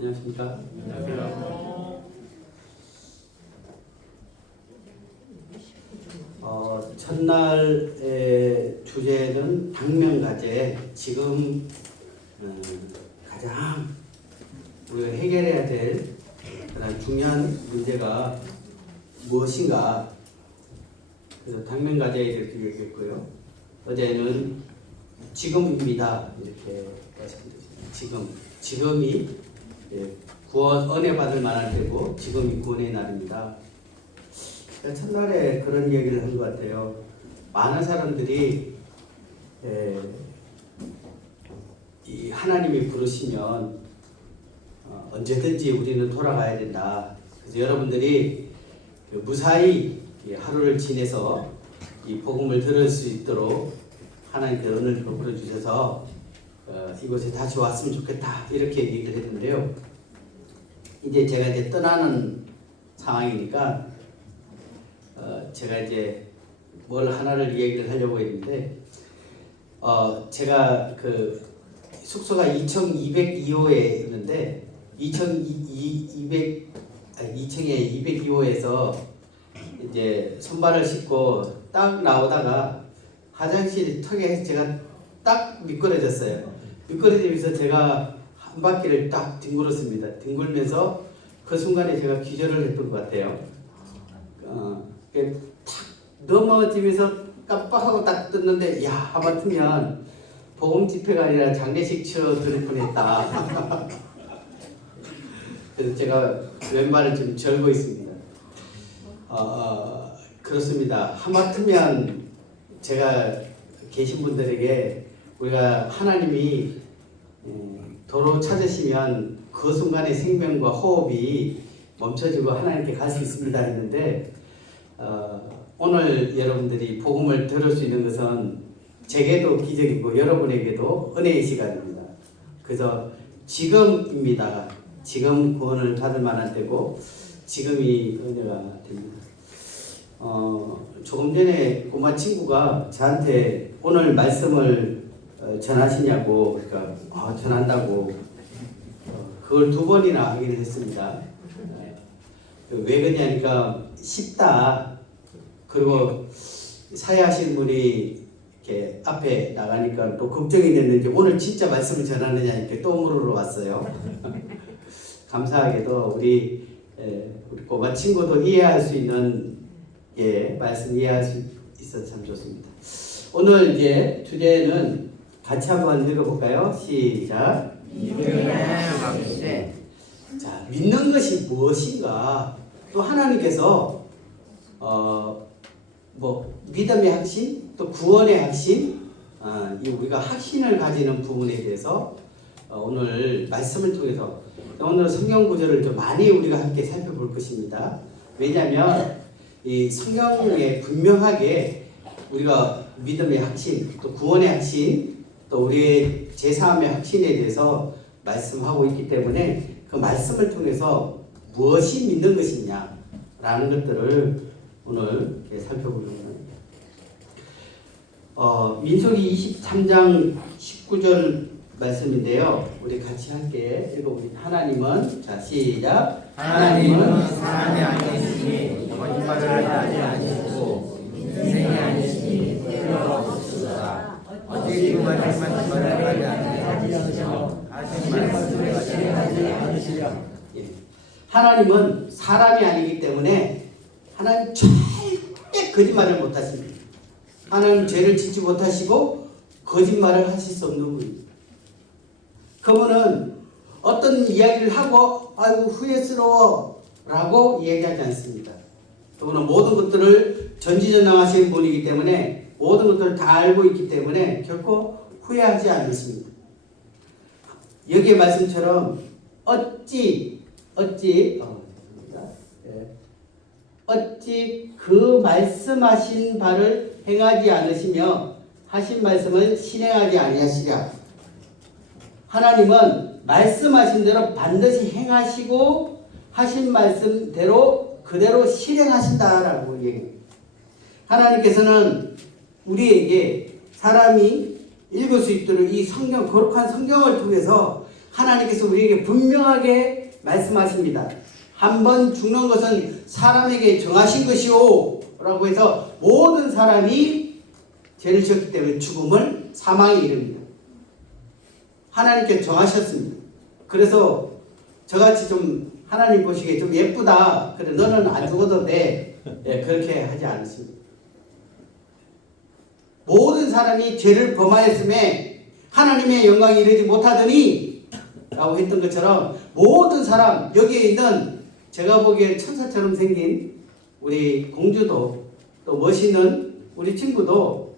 안녕하십니까? 안녕하세요. 첫날의 주제는 당면과제. 지금 가장 우리가 해결해야 될 그런 중요한 문제가 무엇인가. 그래서 당면과제 이렇게 얘기했고요. 어제는 지금입니다 이렇게 말씀드렸습니다. 지금이 구원 은혜 받을 만할 때고 지금이 구원의 날입니다. 첫날에 그런 얘기를 한 것 같아요. 많은 사람들이 이 하나님이 부르시면 언제든지 우리는 돌아가야 된다. 그래서 여러분들이 무사히 하루를 지내서 이 복음을 들을 수 있도록 하나님께 은혜를 베풀어 주셔서 이곳에 다시 왔으면 좋겠다 이렇게 얘기를 했는데요. 이제 제가 이제 떠나는 상황이니까 제가 이제 뭘 하나를 얘기를 하려고 했는데 제가 그 숙소가 2202호에 있는데 2층에 202호에서 이제 손발을 씻고 딱 나오다가 화장실 턱에 제가 딱 미끄러졌어요. 미끄러지면서 제가 한 바퀴를 딱 뒹굴었습니다. 뒹굴면서 그 순간에 제가 기절을 했던 것 같아요. 탁 넘어지면서 깜빡하고 딱 떴는데 야 하마터면 복음 집회가 아니라 장례식 치러드릴 뻔했다. 그래서 제가 왼발을 좀 절고 있습니다. 그렇습니다. 하마터면 제가 계신 분들에게 우리가 하나님이 도로 찾으시면 그 순간에 생명과 호흡이 멈춰지고 하나님께 갈 수 있습니다 했는데 오늘 여러분들이 복음을 들을 수 있는 것은 제게도 기적이고 여러분에게도 은혜의 시간입니다. 그래서 지금입니다. 지금 구원을 받을 만한 때고 지금이 은혜가 됩니다. 조금 전에 꼬마 친구가 저한테 오늘 말씀을 전하시냐고 그러니까 전한다고 그걸 2번이나 하긴 했습니다. 왜 그러냐니까 쉽다. 그리고 사회하시는 분이 이렇게 앞에 나가니까 또 걱정이 됐는지 오늘 진짜 말씀을 전하느냐니까 또 물으러 왔어요. 감사하게도 우리 꼬마 친구도 이해할 수 있는 말씀 이해할 수 있어서 참 좋습니다. 오늘 이제 주제는 같이 한번 읽어볼까요? 시작. 자, 믿는 것이 무엇인가? 또 하나님께서 믿음의 확신, 또 구원의 확신, 우리가 확신을 가지는 부분에 대해서 오늘 말씀을 통해서 오늘 성경 구절을 좀 많이 우리가 함께 살펴볼 것입니다. 왜냐하면 이 성경에 분명하게 우리가 믿음의 확신, 또 구원의 확신, 또 우리의 제사함의 확신에 대해서 말씀하고 있기 때문에 그 말씀을 통해서 무엇이 믿는 것이냐라는 것들을 오늘 살펴보려고 합니다. 민수기 23장 19절 말씀인데요. 우리 같이 함께 읽어봅니다. 하나님은 자 시작. 하나님은 사람이 아니시니 거짓말을 하지 않으시고 인생이 아니시니 때가 없으시다. 어찌 그 말씀을 하지 않으시며 하신 말씀을 실행하지 않으시려. 하나님은 사람이 아니기 때문에 하나님 절대 거짓말을 못하십니다. 하나님 죄를 짓지 못하시고 거짓말을 하실 수 없는 분입니다. 그분은 어떤 이야기를 하고 아이고 후회스러워 라고 이야기하지 않습니다. 그분은 모든 것들을 전지전능하신 분이기 때문에 모든 것들을 다 알고 있기 때문에 결코 후회하지 않으십니다. 여기의 말씀처럼 어찌 그 말씀하신 바를 행하지 않으시며 하신 말씀을 실행하지 아니하시랴. 하나님은 말씀하신 대로 반드시 행하시고 하신 말씀대로 그대로 실행하신다라고 얘기합니다. 하나님께서는 우리에게 사람이 읽을 수 있도록 이 성경, 거룩한 성경을 통해서 하나님께서 우리에게 분명하게 말씀하십니다. 한 번 죽는 것은 사람에게 정하신 것이오 라고 해서 모든 사람이 죄를 지었기 때문에 죽음을 사망에 이릅니다. 하나님께 정하셨습니다. 그래서 저같이 좀 하나님 보시기에 좀 예쁘다, 그래 너는 안 죽어도 돼, 예, 그렇게 하지 않습니다. 모든 사람이 죄를 범하였음에 하나님의 영광이 이르지 못하더니 라고 했던 것처럼 모든 사람, 여기에 있는 제가 보기에 천사처럼 생긴 우리 공주도 또 멋있는 우리 친구도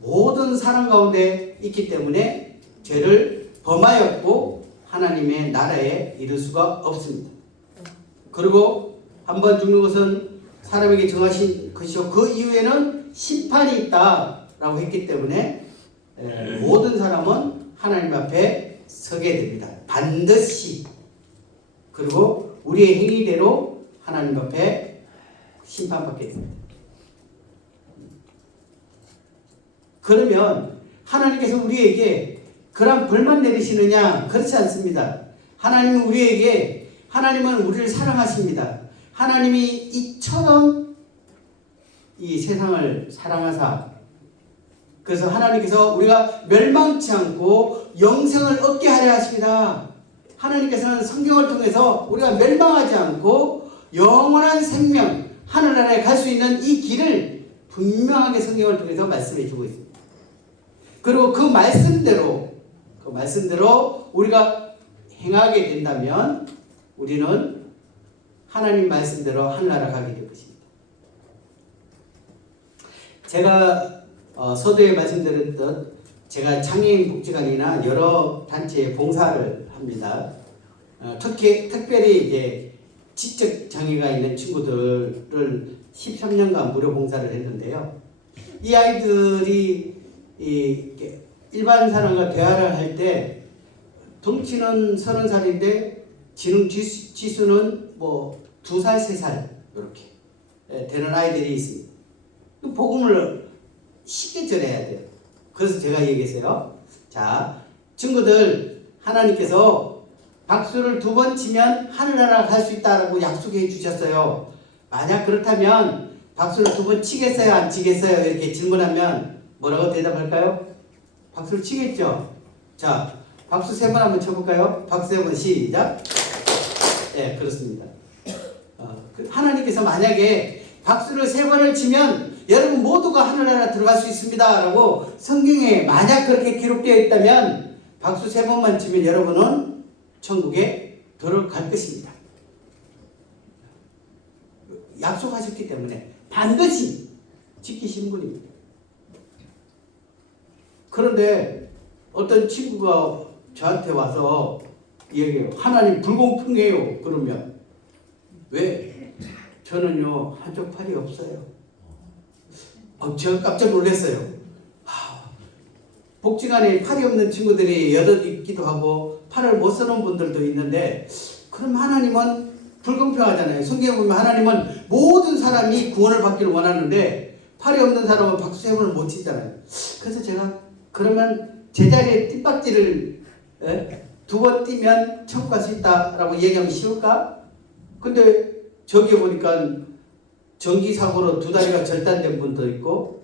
모든 사람 가운데 있기 때문에 죄를 범하였고 하나님의 나라에 이를 수가 없습니다. 그리고 한번 죽는 것은 사람에게 정하신 것이요 그 이후에는 심판이 있다라고 했기 때문에 모든 사람은 하나님 앞에 서게 됩니다. 반드시. 그리고 우리의 행위대로 하나님 앞에 심판받게 됩니다. 그러면 하나님께서 우리에게 그런 벌만 내리시느냐? 그렇지 않습니다. 하나님은 우리를 사랑하십니다. 하나님이 이처럼 이 세상을 사랑하사, 그래서 하나님께서 우리가 멸망치 않고 영생을 얻게 하려 하십니다. 하나님께서는 성경을 통해서 우리가 멸망하지 않고 영원한 생명, 하늘나라에 갈 수 있는 이 길을 분명하게 성경을 통해서 말씀해 주고 있습니다. 그리고 그 말씀대로 우리가 행하게 된다면 우리는 하나님 말씀대로 하늘나라 가게 될 것입니다. 제가 서두에 말씀드렸던 제가 장애인 복지관이나 여러 단체에 봉사를 합니다. 특별히 이제 지적 장애가 있는 친구들을 13년간 무료 봉사를 했는데요. 이 아이들이 일반 사람과 대화를 할 때 덩치는 30살인데 지능 지수는 뭐 2살, 3살 이렇게 되는 아이들이 있습니다. 복음을 쉽게 전해야 돼요. 그래서 제가 얘기했어요. 자, 친구들, 하나님께서 박수를 2번 치면 하늘나라 갈 수 있다라고 약속해 주셨어요. 만약 그렇다면 박수를 2번 치겠어요? 안 치겠어요? 이렇게 질문하면 뭐라고 대답할까요? 박수를 치겠죠? 자, 박수 3번 한번 쳐볼까요? 박수 3번 시작. 네, 그렇습니다. 하나님께서 만약에 박수를 3번을 치면 여러분 모두가 하늘나라 들어갈 수 있습니다 라고 성경에 만약 그렇게 기록되어 있다면 박수 3번만 치면 여러분은 천국에 들어갈 것입니다. 약속하셨기 때문에 반드시 지키신 분입니다. 그런데 어떤 친구가 저한테 와서 얘기해요. 하나님 불공평해요. 그러면 왜? 저는요 한쪽 팔이 없어요. 제가 깜짝 놀랐어요. 복지관에 팔이 없는 친구들이 여럿 있기도 하고 팔을 못 쓰는 분들도 있는데 그럼 하나님은 불공평하잖아요. 성경에 보면 하나님은 모든 사람이 구원을 받기를 원하는데 팔이 없는 사람은 박수 3번을 못 치잖아요. 그래서 제가 그러면 제자리에 띠박지를 2번 뛰면 천국 갈 수 있다라고 얘기하면 쉬울까? 근데 저기 보니까 전기사고로 2다리가 절단된 분도 있고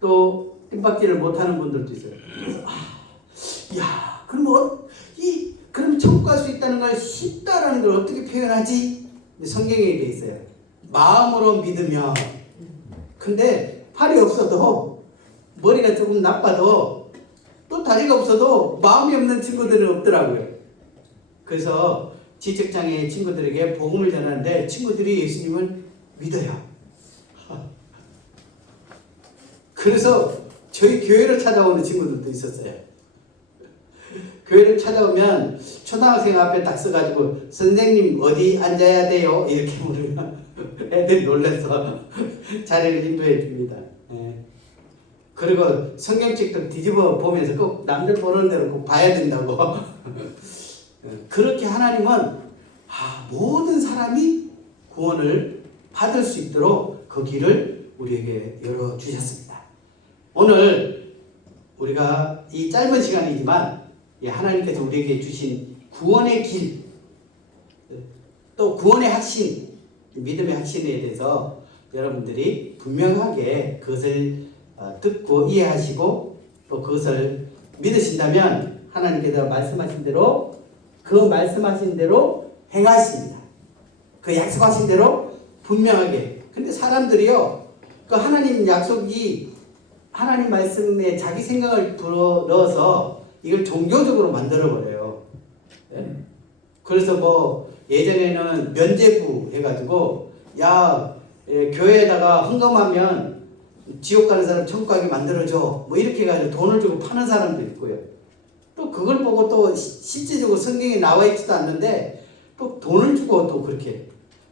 또 띠박지를 못하는 분들도 있어요. 야, 그럼 천국 갈 수 있다는 걸 쉽다라는 걸 어떻게 표현하지? 성경에 돼 있어요. 마음으로 믿으면. 근데 팔이 없어도 머리가 조금 나빠도 또 다리가 없어도 마음이 없는 친구들은 없더라고요. 그래서 지적장애 친구들에게 복음을 전하는데 친구들이 예수님을 믿어요. 그래서 저희 교회를 찾아오는 친구들도 있었어요. 교회를 찾아오면 초등학생 앞에 딱 서가지고 선생님 어디 앉아야 돼요? 이렇게 물으면 애들이 놀라서 자리를 인도해 줍니다. 그리고 성경책도 뒤집어 보면서 꼭 남들 보는 대로 꼭 봐야 된다고. 그렇게 하나님은 모든 사람이 구원을 받을 수 있도록 그 길을 우리에게 열어주셨습니다. 오늘 우리가 이 짧은 시간이지만 하나님께서 우리에게 주신 구원의 길, 또 구원의 확신, 믿음의 확신에 대해서 여러분들이 분명하게 그것을 듣고 이해하시고 또 그것을 믿으신다면 하나님께서 말씀하신 대로 그 말씀하신 대로 행하십니다. 그 약속하신 대로 분명하게. 근데 사람들이요, 그 하나님 약속이 하나님 말씀에 자기 생각을 넣어서 이걸 종교적으로 만들어버려요. 그래서 뭐 예전에는 면죄부 해가지고 교회에다가 헌금하면 지옥 가는 사람 천국 가게 만들어줘 뭐 이렇게 해가지고 돈을 주고 파는 사람도 있고요. 또 그걸 보고 또 실제적으로 성경에 나와 있지도 않는데 또 돈을 주고 또 그렇게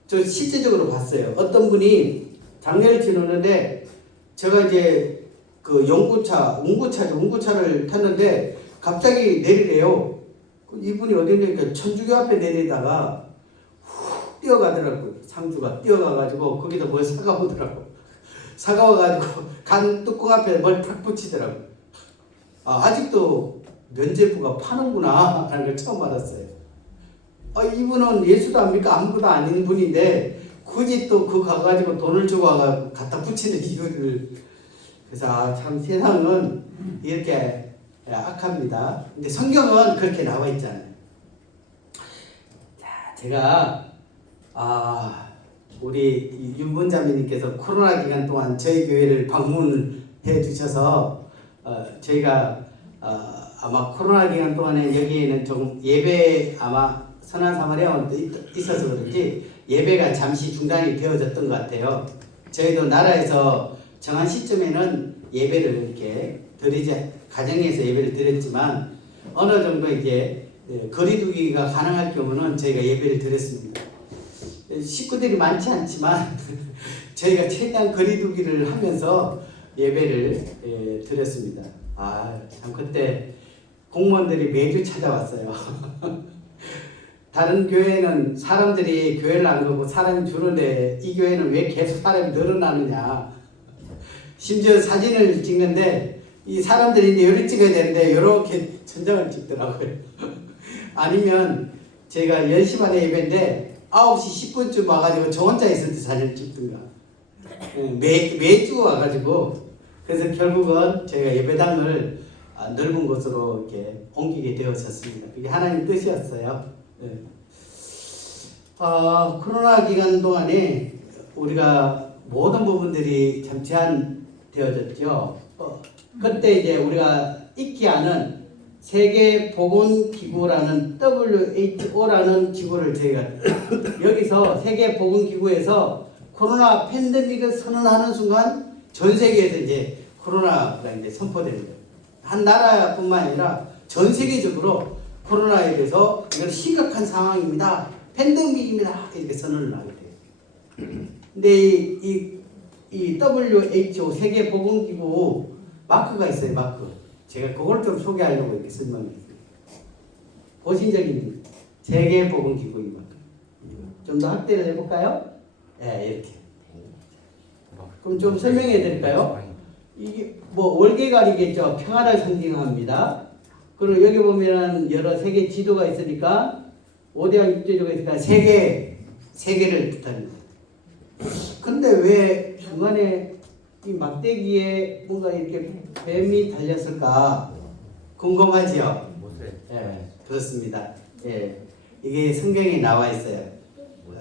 저 실제적으로 봤어요. 어떤 분이 장례를 치르는데 제가 이제 그 운구차를 탔는데 갑자기 내리래요. 이분이 어디냐니까 천주교 앞에 내리다가 훅 뛰어가더라고요. 상주가 뛰어가가지고 거기다 뭘 사가오더라고. 사가와가지고 간 뚜껑 앞에 뭘 탁 붙이더라고요. 아직도 면죄부가 파는구나 하는 걸 처음 알았어요. 이분은 예수도 안 믿고 아무것도 아닌 분인데 굳이 또 그 가가지고 돈을 주고 갖다 붙이는 이유를. 그래서 참 세상은 이렇게 악합니다. 근데 성경은 그렇게 나와 있잖아요. 자, 제가 우리 윤본자매님께서 코로나 기간 동안 저희 교회를 방문해 주셔서 저희가 아마 코로나 기간 동안에 여기에는 좀 예배 아마 선한 사마리아원도 있어서 그런지 예배가 잠시 중단이 되어졌던 것 같아요. 저희도 나라에서 정한 시점에는 예배를 이렇게 가정에서 예배를 드렸지만 어느 정도 이제 거리두기가 가능할 경우는 저희가 예배를 드렸습니다. 식구들이 많지 않지만 저희가 최대한 거리두기를 하면서 예배를 드렸습니다. 참 그때 공무원들이 매주 찾아왔어요. 다른 교회는 사람들이 교회를 안 가고 사람이 주는데 이 교회는 왜 계속 사람이 늘어나느냐. 심지어 사진을 찍는데 이 사람들이 이제 이렇게 찍어야 되는데 이렇게 천장을 찍더라고요. 아니면 제가 10시 반에 예배인데 9시 10분쯤 와가지고 저 혼자 있을 때 사진을 찍든가. 매주 와가지고 그래서 결국은 저희가 예배당을 넓은 곳으로 이렇게 옮기게 되었었습니다. 그게 하나님 뜻이었어요. 코로나 기간 동안에 우리가 모든 부분들이 참 제한되어졌죠. 그때 이제 우리가 잊지 않은 세계보건기구라는 WHO라는 기구를 저희가 여기서 세계보건기구에서 코로나 팬데믹을 선언하는 순간 전 세계에서 이제 코로나가 이제 선포되는 거예요. 한 나라뿐만 아니라 전 세계적으로 코로나에 대해서 이건 심각한 상황입니다. 팬데믹입니다. 이렇게 선언을 하게 돼요. 근데 이 WHO 세계보건기구 마크가 있어요. 마크. 제가 그걸 좀 소개하려고 이렇게 설명했어요. 보신 적 있는 세계보건기구 이 마크. 좀 더 확대를 해볼까요? 이렇게. 그럼 좀 설명해 드릴까요? 이게 뭐 월계관이겠죠. 평화를 상징합니다. 그리고 여기 보면은 여러 세계 지도가 있으니까 5대양 6대조가 있으니까 세계를 뜻합니다. 근데 왜 중간에 이 막대기에 뭔가 이렇게 뱀이 달렸을까 궁금하지요? 그렇습니다. 이게 성경에 나와 있어요.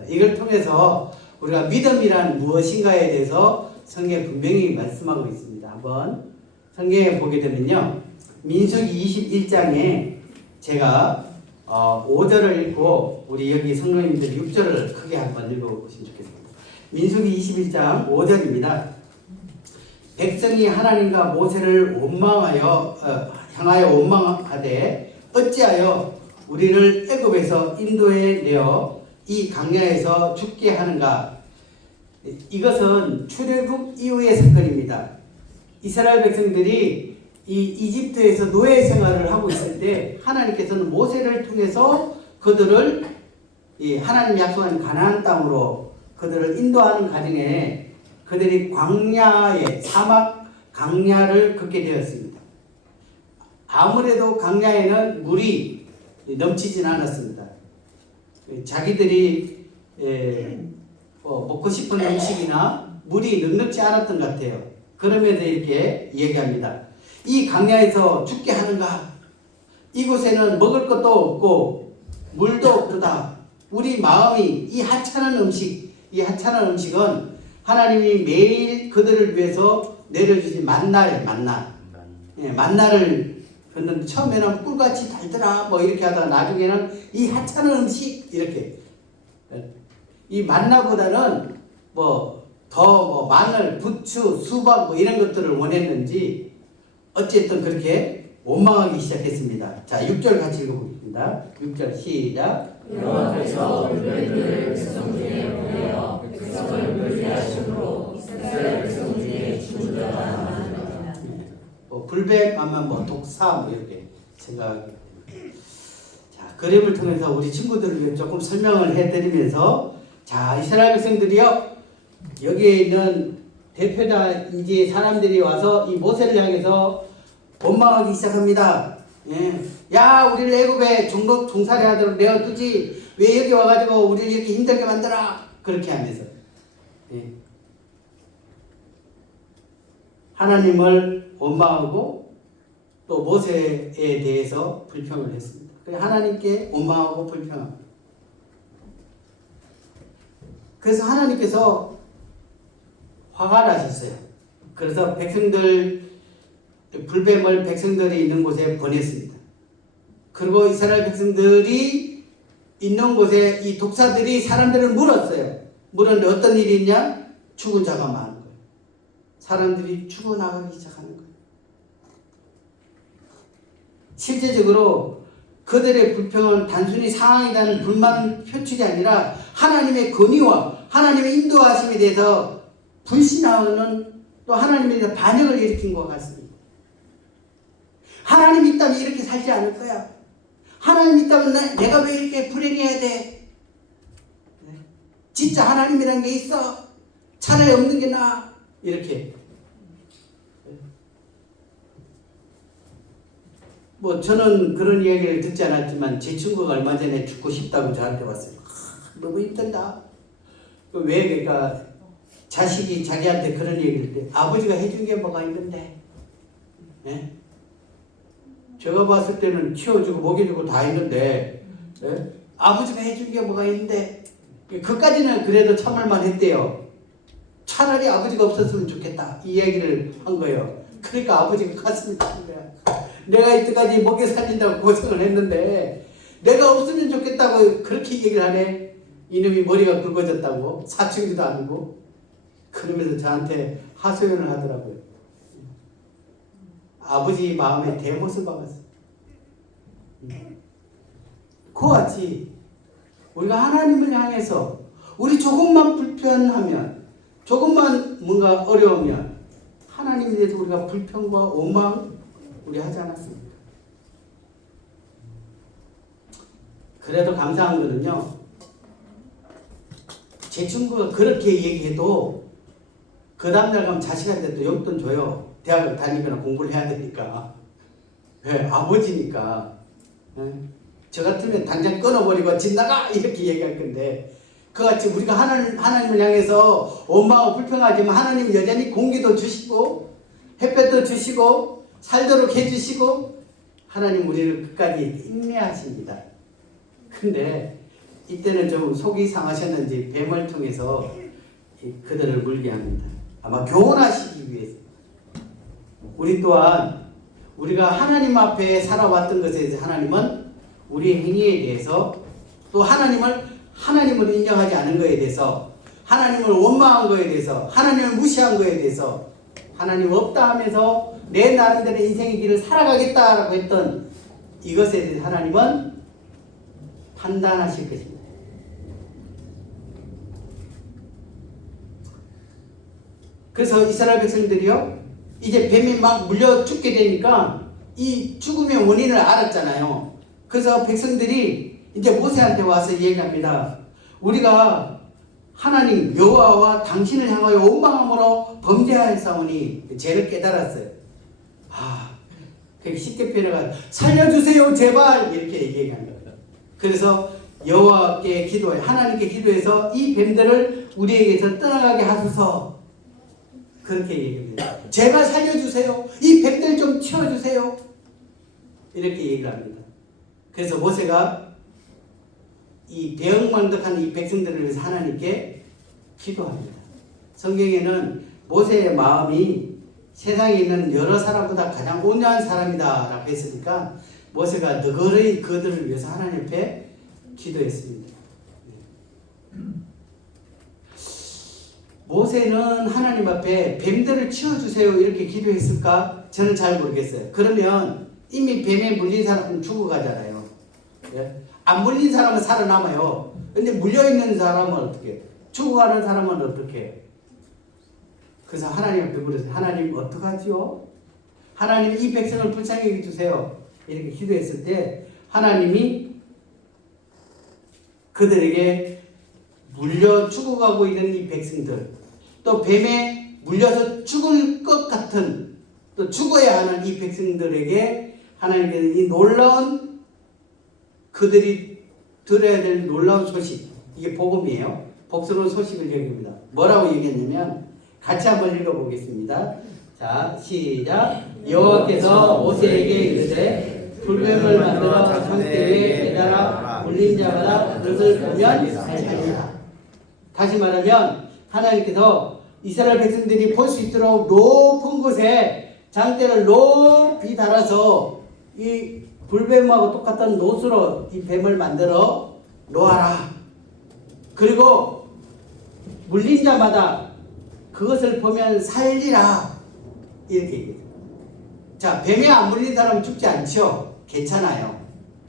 이걸 통해서 우리가 믿음이란 무엇인가에 대해서 성경에 분명히 말씀하고 있습니다. 한번 성경에 보게 되면요. 민수기 21장에 제가 5절을 읽고 우리 여기 성도님들 6절을 크게 한번 읽어보시면 좋겠습니다. 민수기 21장 5절입니다. 백성이 하나님과 모세를 향하여 원망하되 어찌하여 우리를 애굽에서 인도에 내어 이 광야에서 죽게 하는가. 이것은 출애굽 이후의 사건입니다. 이스라엘 백성들이 이 이집트에서 노예 생활을 하고 있을 때 하나님께서는 모세를 통해서 그들을 하나님 약속한 가나안 땅으로 그들을 인도하는 과정에 그들이 광야의 사막 광야를 걷게 되었습니다. 아무래도 강야에는 물이 넘치진 않았습니다. 자기들이 먹고 싶은 음식이나 물이 넉넉지 않았던 것 같아요. 그러면서 이렇게 얘기합니다. 이 강야에서 죽게 하는가? 이곳에는 먹을 것도 없고 물도 없도다. 우리 마음이 이 하찮은 음식은 하나님이 매일 그들을 위해서 내려주신 만나예요. 만나를 줬는데 처음에는 꿀같이 달더라 뭐 이렇게 하다가 나중에는 이 하찮은 음식 이렇게. 이 만나보다는 더 마늘, 부추, 수박 뭐 이런 것들을 원했는지 어쨌든 그렇게 원망하기 시작했습니다. 자, 6절 같이 읽어보겠습니다. 6절 시작. 여호와께서 불뱀을 백성 중에 보내어 백성을 멸시하심으로 이스라엘 백성 중에 죽은 자가 많으니라. 불뱀 하면 독사 이렇게 생각하게 됩니다. 자, 그림을 통해서 우리 친구들을 위해 조금 설명을 해드리면서 자, 이스라엘 백성들이요 여기에 있는 대표자 이제 사람들이 와서 이 모세를 향해서 원망하기 시작합니다. 야, 우리를 애굽에 종살이 하도록 내어두지 왜 여기 와가지고 우리를 이렇게 힘들게 만들어? 그렇게 하면서 하나님을 원망하고 또 모세에 대해서 불평을 했습니다. 하나님께 원망하고 불평합니다. 그래서 하나님께서 화가 나셨어요. 그래서 불뱀을 백성들이 있는 곳에 보냈습니다. 그리고 이스라엘 백성들이 있는 곳에 이 독사들이 사람들을 물었어요. 물었는데 어떤 일이 있냐? 죽은 자가 많은 거예요. 사람들이 죽어나가기 시작하는 거예요. 실제적으로 그들의 불평은 단순히 상황이라는 불만 표출이 아니라 하나님의 권위와 하나님의 인도하심에 대해서 불신하는 또 하나님에 대해서 반역을 일으킨 것 같습니다. 하나님 있다면 이렇게 살지 않을 거야. 하나님 있다면 내가 왜 이렇게 불행해야 돼? 진짜 하나님이라는 게 있어? 차라리 없는 게 나아. 이렇게. 저는 그런 이야기를 듣지 않았지만 제 친구가 얼마 전에 죽고 싶다고 저한테 왔어요. 너무 힘들다. 왜 그러니까 자식이 자기한테 그런 얘기를 때 아버지가 해준 게 뭐가 있는데 제가 봤을 때는 키워주고 먹여주고 다 했는데 아버지가 해준 게 뭐가 있는데 그까지는 그래도 참을만 했대요. 차라리 아버지가 없었으면 좋겠다 이 얘기를 한 거예요. 그러니까 아버지가 가슴이 큰 거야. 내가 이때까지 먹여 살린다고 고생을 했는데 내가 없으면 좋겠다고 그렇게 얘기를 하네. 이놈이 머리가 굵어졌다고 사춘기도 아니고 그러면서 저한테 하소연을 하더라고요. 아버지 마음의 대못을 박았어요. 그와 같이 우리가 하나님을 향해서 우리 조금만 불편하면 조금만 뭔가 어려우면 하나님에 대해서 우리가 불평과 원망 우리 하지 않았습니까? 그래도 감사한 거는요. 제 친구가 그렇게 얘기해도 그 다음날 가면 자식한테 또 용돈 줘요. 대학을 다니거나 공부를 해야 되니까. 아버지니까. 저 같으면 당장 끊어버리고 집 나가! 이렇게 얘기할 건데 그같이 우리가 하나님을 향해서 원망하고 불평하지만 하나님 여전히 공기도 주시고 햇볕도 주시고 살도록 해주시고 하나님 우리를 끝까지 인내하십니다. 근데 이때는 좀 속이 상하셨는지 뱀을 통해서 그들을 물게 합니다. 아마 교훈하시기 위해서. 우리 또한 우리가 하나님 앞에 살아왔던 것에 대해서 하나님은 우리의 행위에 대해서 또 하나님을 인정하지 않은 것에 대해서 대해서, 하나님을 원망한 것에 대해서, 하나님을 무시한 것에 대해서, 하나님 없다 하면서 내 나름대로 인생의 길을 살아가겠다라고 했던 이것에 대해서 하나님은 판단하실 것입니다. 그래서 이스라엘 백성들이요, 이제 뱀이 막 물려 죽게 되니까 이 죽음의 원인을 알았잖아요. 그래서 백성들이 이제 모세한테 와서 얘기합니다. 우리가 하나님 여호와와 당신을 향하여 원망함으로 범죄하였사오니 죄를 깨달았어요. 그렇게 쉽게 표현해가 살려주세요 제발 이렇게 얘기한 거예요. 그래서 여호와께 기도해 하나님께 기도해서 이 뱀들을 우리에게서 떠나가게 하소서 그렇게 얘기합니다. 제발 살려주세요. 이 뱀들 좀 치워주세요. 이렇게 얘기를 합니다. 그래서 모세가 이 배역만덕한 이 백성들을 위해서 하나님께 기도합니다. 성경에는 모세의 마음이 세상에 있는 여러 사람보다 가장 온유한 사람이다 라고 했으니까 모세가 너그러이 그들을 위해서 하나님 앞에 기도했습니다. 모세는 하나님 앞에 뱀들을 치워주세요 이렇게 기도했을까? 저는 잘 모르겠어요. 그러면 이미 뱀에 물린 사람은 죽어가잖아요. 예? 안 물린 사람은 살아남아요. 근데 물려있는 사람은 어떻게? 죽어가는 사람은 어떻게? 그래서 하나님 앞에 물었어요. 하나님 어떡하지요? 하나님 이 백성을 불쌍히 해주세요. 이렇게 기도했을 때 하나님이 그들에게 물려 죽어가고 있는 이 백성들 또 뱀에 물려서 죽을 것 같은 또 죽어야 하는 이 백성들에게 하나님께서 이 놀라운 그들이 들어야 될 놀라운 소식 이게 복음이에요. 복스러운 소식을 얘기합니다. 뭐라고 얘기했냐면 같이 한번 읽어보겠습니다. 자 시작. 여호와께서 모세에게 이르시되 불뱀을 만들어 상대에 매달아 물린 자마다 그것을 보면 살리라. 다시 말하면 하나님께서 이스라엘 백성들이 볼 수 있도록 높은 곳에 장대를 높이 달아서 이 불뱀하고 똑같은 노수로 이 뱀을 만들어 놓아라. 그리고 물린 자마다 그것을 보면 살리라. 이렇게 얘기해요. 자, 뱀에 안 물린 사람은 죽지 않죠? 괜찮아요.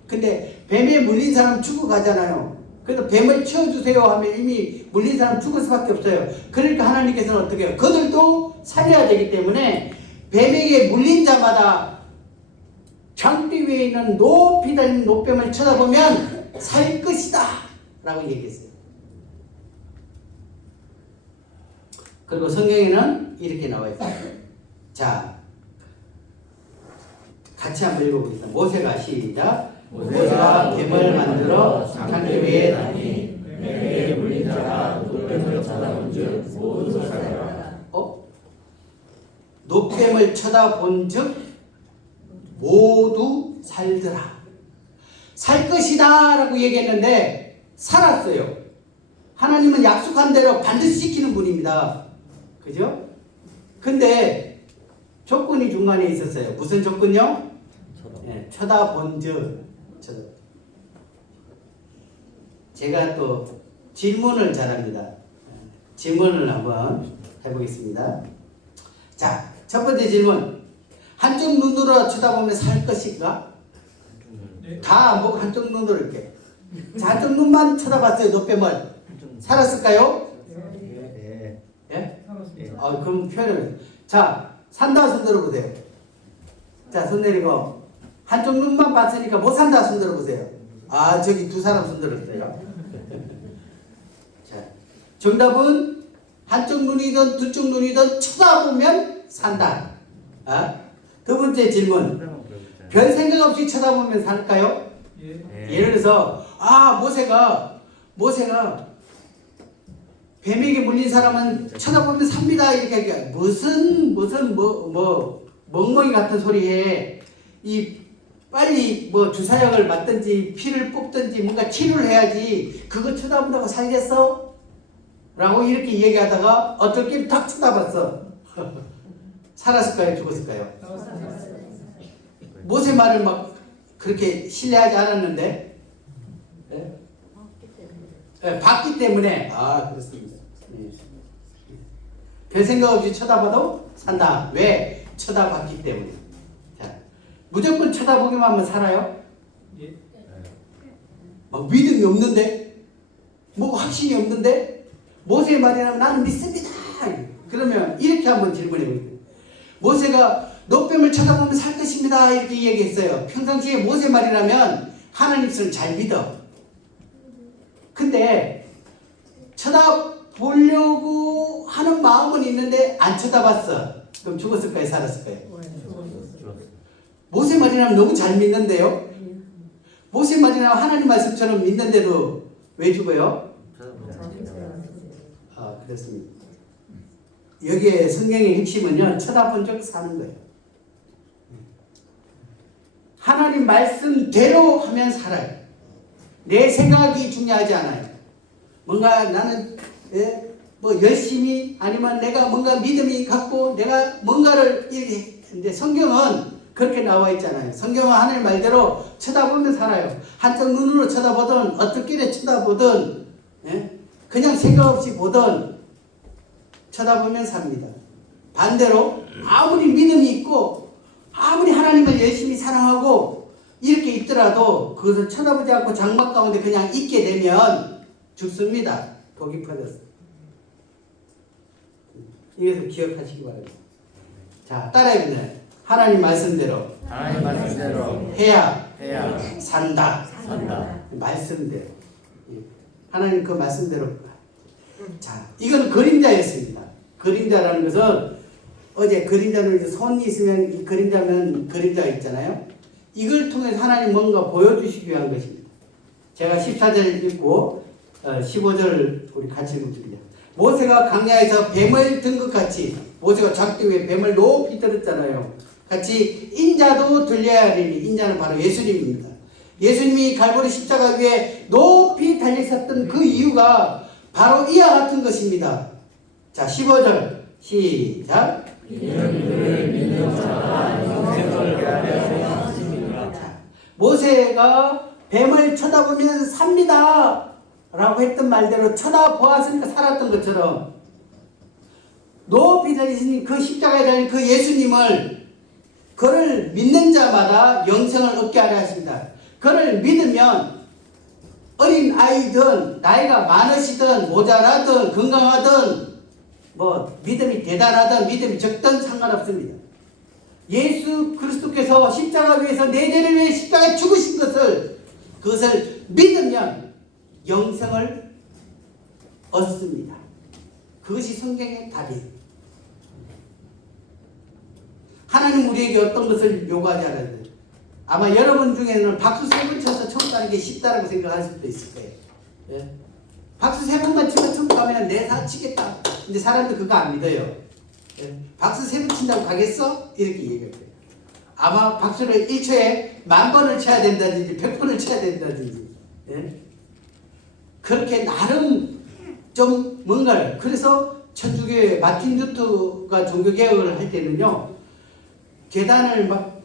근데 뱀에 물린 사람은 죽어가잖아요. 그래서 뱀을 치워주세요 하면 이미 물린 사람 죽을 수밖에 없어요. 그러니까 하나님께서는 어떻게 해요? 그들도 살려야 되기 때문에 뱀에게 물린 자마다 장대 위에 있는 높이 달린 노뱀을 쳐다보면 살 것이다 라고 얘기했어요. 그리고 성경에는 이렇게 나와 있어요. 자, 같이 한번 읽어보겠습니다. 모세가 시작. 모세가 뱀을 만들어 장대 위에 다니 뱀에게 물린 자가 노뱀을 쳐다본즉 모두 살아라. 노뱀을 쳐다본즉 모두 살더라. 살 것이다 라고 얘기했는데 살았어요. 하나님은 약속한 대로 반드시 지키는 분입니다. 그죠? 근데 조건이 중간에 있었어요. 무슨 조건요? 쳐다본즉. 제가 또 질문을 잘합니다. 질문을 한번 해보겠습니다. 자, 첫 번째 질문. 한쪽 눈으로 쳐다보면 살 것인가? 다 안 보고 한쪽 눈으로 이렇게. 자, 한쪽 눈만 쳐다봤어요. 노뱀을. 살았을까요? 네. 예? 그럼 표현을. 자, 산다 손 들어보세요. 자, 손 내리고. 한쪽 눈만 봤으니까 못 산다 손 들어보세요. 아, 저기 두 사람 손 들었어요. 자, 정답은 한쪽 눈이든 두쪽 눈이든 쳐다보면 산다. 두 번째 질문. 별 생각 없이 쳐다보면 살까요? 예를 들어서 모세가 뱀에게 물린 사람은 쳐다보면 삽니다 이렇게 하기가 무슨 멍멍이 같은 소리에 빨리 주사약을 맞든지 피를 뽑든지 뭔가 치료를 해야지 그거 쳐다본다고 살겠어? 라고 이렇게 얘기하다가 어쩔 게 딱 쳐다봤어. 살았을까요? 죽었을까요? 모세 말을 막 그렇게 신뢰하지 않았는데 봤기 때문에 그렇습니다. 별 생각 없이 쳐다봐도 산다. 왜? 쳐다봤기 때문에. 자, 무조건 쳐다보기만 하면 살아요? 막 믿음이 없는데? 확신이 없는데? 모세의 말이라면 나는 믿습니다. 그러면 이렇게 한번 질문해 볼게요. 모세가 노뱀을 쳐다보면 살 것입니다. 이렇게 얘기했어요. 평상시에 모세 말이라면 하나님 것을 잘 믿어. 근데 쳐다보려고 하는 마음은 있는데 안 쳐다봤어. 그럼 죽었을까요? 살았을까요? 말이나 너무 잘 믿는데요. 모세 말이나 하나님 말씀처럼 믿는데도 왜 죽어요? 아, 그렇습니다. 여기에 성경의 핵심은요, 쳐다본 적 사는 거예요. 하나님 말씀대로 하면 살아요. 내 생각이 중요하지 않아요. 뭔가 나는 뭐 열심히 아니면 내가 뭔가 믿음이 갖고 내가 뭔가를 이렇게 근데 성경은 그렇게 나와 있잖아요. 성경은 하나님 말대로 쳐다보면 살아요. 한쪽 눈으로 쳐다보든 어떻게 쳐다보든 그냥 생각 없이 보든 쳐다보면 삽니다. 반대로 아무리 믿음이 있고 아무리 하나님을 열심히 사랑하고 이렇게 있더라도 그것을 쳐다보지 않고 장막 가운데 그냥 있게 되면 죽습니다. 독이 퍼졌어요. 이것을 기억하시기 바랍니다. 자, 따라해보세요. 하나님 말씀대로 하나님 말씀대로 해야 해야 산다. 산다. 말씀대로. 하나님 그 말씀대로. 자, 이건 그림자였습니다. 그림자라는 것은 어제 그림자는 손이 있으면 이 그림자면 그림자가 있잖아요. 이걸 통해서 하나님 뭔가 보여주시기 위한 것입니다. 제가 14절 읽고 15절 우리 같이 읽어드리자. 모세가 광야에서 뱀을 든 것 같이 모세가 작기 위해 뱀을 높이 들었잖아요. 같이 인자도 들려야 하리니 인자는 바로 예수님입니다. 예수님이 갈보리 십자가 위에 높이 달리셨던 그 이유가 바로 이와 같은 것입니다. 자, 15절 시작. 모세가 뱀을 쳐다보면 삽니다 라고 했던 말대로 쳐다보았으니까 살았던 것처럼 높이 달리신 그 십자가에 달린 그 예수님을 그를 믿는 자마다 영생을 얻게 하려 하십니다. 그를 믿으면 어린 아이든 나이가 많으시든 모자라든 건강하든 뭐 믿음이 대단하든 믿음이 적든 상관없습니다. 예수 그리스도께서 십자가 위에서 내 죄를 위해 십자가에 죽으신 그것을 믿으면 영생을 얻습니다. 그것이 성경의 답이에요. 하나님 우리에게 어떤 것을 요구하지 않아요. 아마 여러분 중에는 박수 3번 쳐서 천국 가는 게 쉽다고 생각할 수도 있을 거예요. 예? 박수 3번만 치면 천국 가면 내 사 치겠다. 근데 사람들 그거 안 믿어요. 예? 박수 3번 친다고 가겠어? 이렇게 얘기할 거예요. 아마 박수를 1초에 10,000번을 쳐야 된다든지 100번을 쳐야 된다든지 예? 그렇게 나름 좀 뭔가를 그래서 천주교의 마틴 루터가 종교개혁을 할 때는요 계단을 막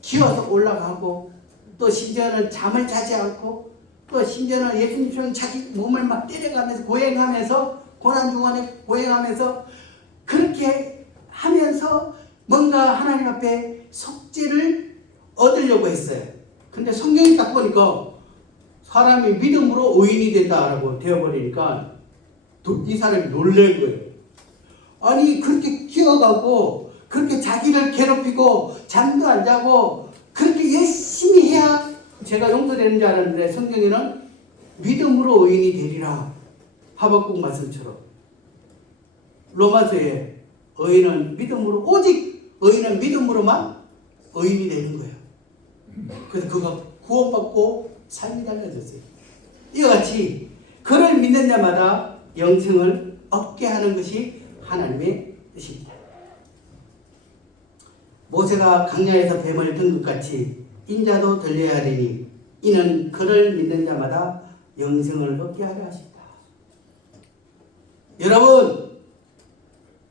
기어서 올라가고 또 심지어는 잠을 자지 않고 또 심지어는 예수님처럼 자기 몸을 막 때려가면서 고행하면서 고난중간에 고행하면서 그렇게 하면서 뭔가 하나님 앞에 속죄를 얻으려고 했어요. 근데 성경이 딱 보니까 사람이 믿음으로 의인이 된다라고 되어버리니까 이 사람이 놀란 거예요. 아니 그렇게 기어가고 그렇게 자기를 괴롭히고 잠도 안 자고 그렇게 열심히 해야 제가 용서되는 줄 알았는데 성경에는 믿음으로 의인이 되리라 하박국 말씀처럼 로마서에 의인은 믿음으로 오직 의인은 믿음으로만 의인이 되는 거예요. 그래서 그가 구원받고 삶이 달라졌어요. 이와 같이 그를 믿는 자마다 영생을 얻게 하는 것이 하나님의 뜻입니다. 모세가 광야에서 뱀을 든 것 같이 인자도 들려야 하리니 이는 그를 믿는 자마다 영생을 얻게 하려 하십니다. 여러분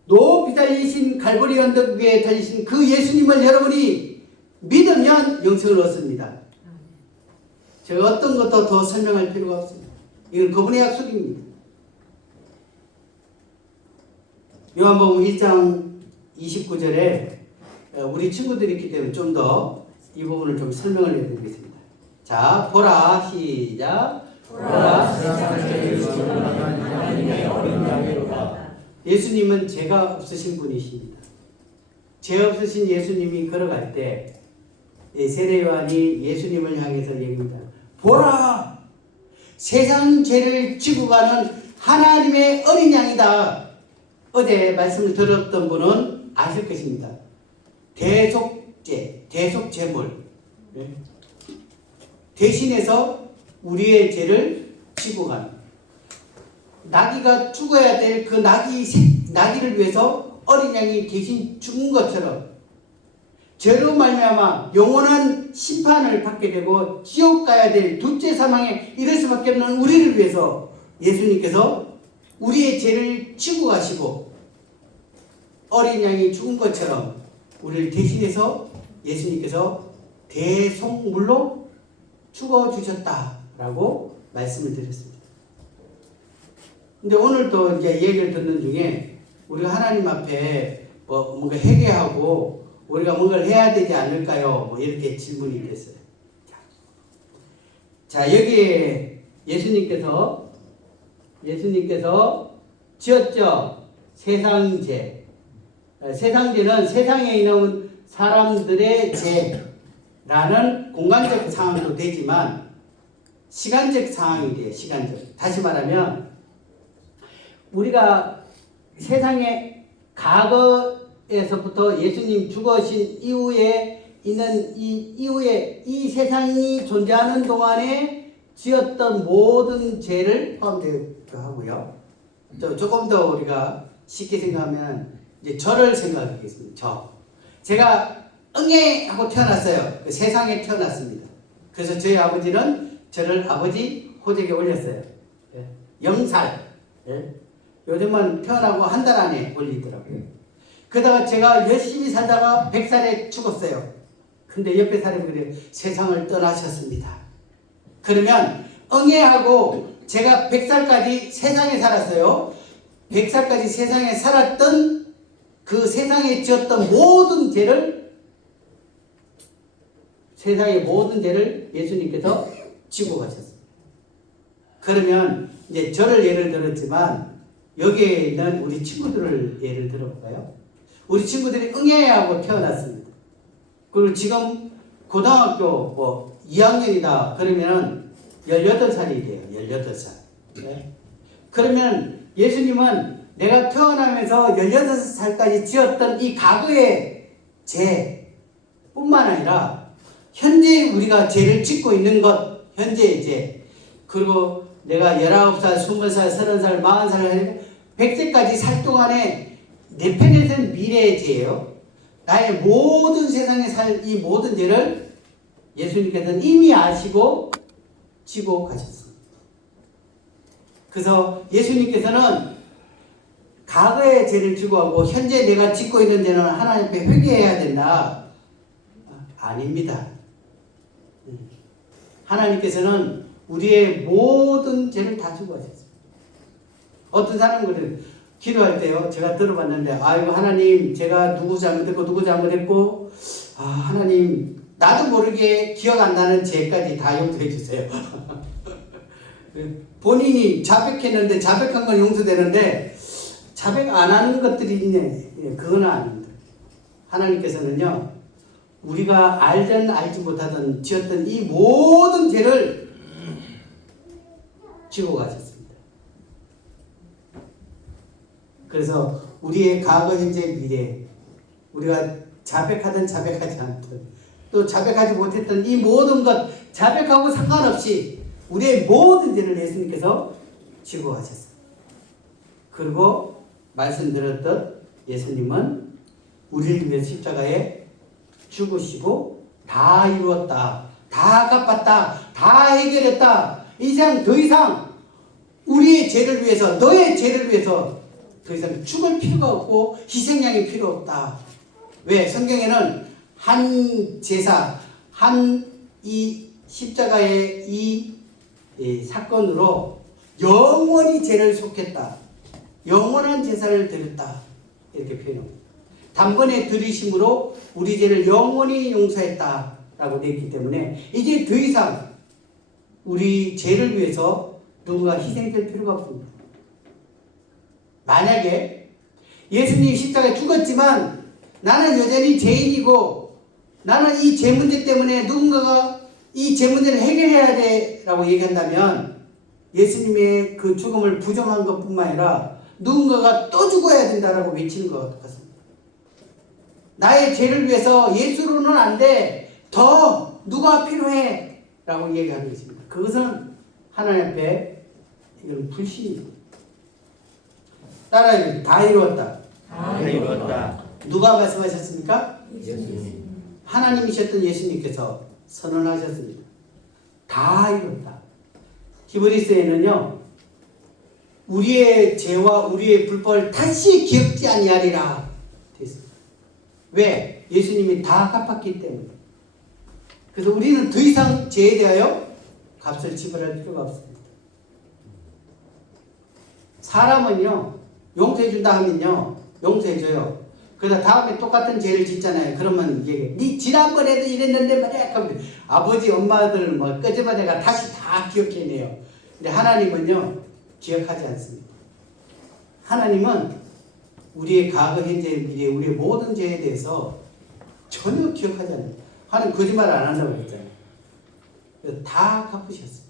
높이 달리신 갈보리 언덕 위에 달리신 그 예수님을 여러분이 믿으면 영생을 얻습니다. 제가 어떤 것도 더 설명할 필요가 없습니다. 이건 그분의 약속입니다. 요한복음 1장 29절에 우리 친구들이 있기 때문에 좀 더 이 부분을 좀 설명을 해드리겠습니다. 자, 보라 시작. 보라 예수님은 죄가 없으신 분이십니다. 죄 없으신 예수님이 걸어갈 때 세례 요한이 예수님을 향해서 얘기합니다. 보라! 세상 죄를 지고 가는 하나님의 어린 양이다. 어제 말씀을 들었던 분은 아실 것입니다. 대속죄, 대속 제물 대신해서 우리의 죄를 지고 가는 나귀가 죽어야 될 그 나귀를 위해서 어린 양이 대신 죽은 것처럼 죄로 말미암아 영원한 심판을 받게 되고 지옥 가야 될 둘째 사망에 이를 수밖에 없는 우리를 위해서 예수님께서 우리의 죄를 지고 가시고 어린 양이 죽은 것처럼 우리를 대신해서 예수님께서 대속물로 죽어주셨다라고 말씀을 드렸습니다. 근데 오늘 또 이제 얘기를 듣는 중에 우리가 하나님 앞에 뭔가 회개하고 우리가 뭔가를 해야 되지 않을까요? 뭐 이렇게 질문이 됐어요. 자, 여기에 예수님께서 지었죠. 세상죄. 세상죄는 세상에 있는 사람들의 죄라는 공간적 상황도 되지만 시간적 상황이 돼요. 시간적. 다시 말하면 우리가 세상에 과거에서부터 예수님 죽으신 이후에 있는 이 세상이 존재하는 동안에 지었던 모든 죄를 포함되기도 하고요. 조금 더 우리가 쉽게 생각하면 이제 저를 생각하겠습니다. 제가 응애하고 태어났어요. 세상에 태어났습니다. 그래서 저희 아버지는 저를 아버지 호적에 올렸어요. 0살. 요즘은 태어나고 한 달 안에 올리더라고요. 그러다가 제가 열심히 살다가 100살에 죽었어요. 근데 옆에 사람이 그래요. 세상을 떠나셨습니다. 그러면 응애하고 제가 100살까지 세상에 살았어요. 100살까지 세상에 살았던 그 세상에 지었던 모든 죄를 세상의 모든 죄를 예수님께서 지고 가셨습니다. 그러면 이제 저를 예를 들었지만 여기에 있는 우리 친구들을 예를 들어볼까요? 우리 친구들이 응애하고 태어났습니다. 그리고 지금 고등학교 2학년이다 그러면 18살이 돼요. 18살. 네? 그러면 예수님은 내가 태어나면서 16살까지 지었던 이 과거의 죄뿐만 아니라 현재 우리가 죄를 짓고 있는 것, 현재의 죄, 그리고 내가 19살, 20살, 30살, 40살, 100세까지 살 동안에 내 편에서는 미래의 죄예요. 나의 모든 세상에 살 이 모든 죄를 예수님께서는 이미 아시고 지고 가셨습니다. 그래서 예수님께서는 과거의 죄를 지고 하고 현재 내가 짓고 있는 죄는 하나님 앞에 회개해야 된다. 아닙니다. 하나님께서는 우리의 모든 죄를 다 지고 가셨습니다. 어떤 사람들은 기도할 때요, 제가 들어봤는데, 아이고 하나님, 제가 누구 잘못했고 누구 잘못했고, 하나님 나도 모르게 기억 안 나는 죄까지 다 용서해 주세요. 본인이 자백했는데 자백한 건 용서되는데 자백 안 하는 것들이 있네. 그건 아닙니다. 하나님께서는요, 우리가 알든 알지 못하든 지었던 이 모든 죄를 지고 가셨습니다. 그래서 우리의 과거, 현재, 미래, 우리가 자백하든 자백하지 않든 또 자백하지 못했던 이 모든 것, 자백하고 상관없이 우리의 모든 죄를 예수님께서 지고 가셨습니다. 그리고 말씀드렸듯 예수님은 우리를 위해 십자가에 죽으시고 다 이루었다, 다 갚았다, 다 해결했다. 이상 더 이상 우리의 죄를 위해서, 너의 죄를 위해서 더 이상 죽을 필요가 없고 희생양이 필요 없다. 왜? 성경에는 한 제사, 이 십자가의 이 사건으로 영원히 죄를 속했다, 영원한 제사를 드렸다, 이렇게 표현합니다. 단번에 들이심으로 우리 죄를 영원히 용서했다 라고 되어 있기 때문에 이제 더 이상 우리 죄를 위해서 누군가 희생될 필요가 없습니다. 만약에 예수님이 십자가에 죽었지만 나는 여전히 죄인이고 나는 이 죄 문제 때문에 누군가가 이 죄 문제를 해결해야 돼 라고 얘기한다면 예수님의 그 죽음을 부정한 것뿐만 아니라 누군가가 또 죽어야 된다라고 외치는 것 같습니다. 나의 죄를 위해서 예수로는 안 돼. 더 누가 필요해? 라고 얘기하는 것입니다. 그것은 하나님 앞에 이건 불신입니다. 따라해. 다 이루었다. 다 이루었다. 누가 말씀하셨습니까? 예수님. 하나님이셨던 예수님께서 선언하셨습니다. 다 이뤘다. 히브리서에는요, 우리의 죄와 우리의 불법을 다시 기억지 아니하리라 됐습니다. 왜? 예수님이 다 갚았기 때문에. 그래서 우리는 더 이상 죄에 대하여 값을 지불할 필요가 없습니다. 사람은요, 용서해준다 하면요, 용서해줘요. 그러다 다음에 똑같은 죄를 짓잖아요. 그러면 이게 네 지난번에도 이랬는데 말이야. 그러면 아버지 엄마들 뭐 끄집어내가 다시 다 기억해내요. 근데 하나님은요, 기억하지 않습니다. 하나님은 우리의 과거, 현재, 미래, 우리의 모든 죄에 대해서 전혀 기억하지 않아요. 하나님 거짓말 안 한다고 했잖아요. 그래서 다 갚으셨어요.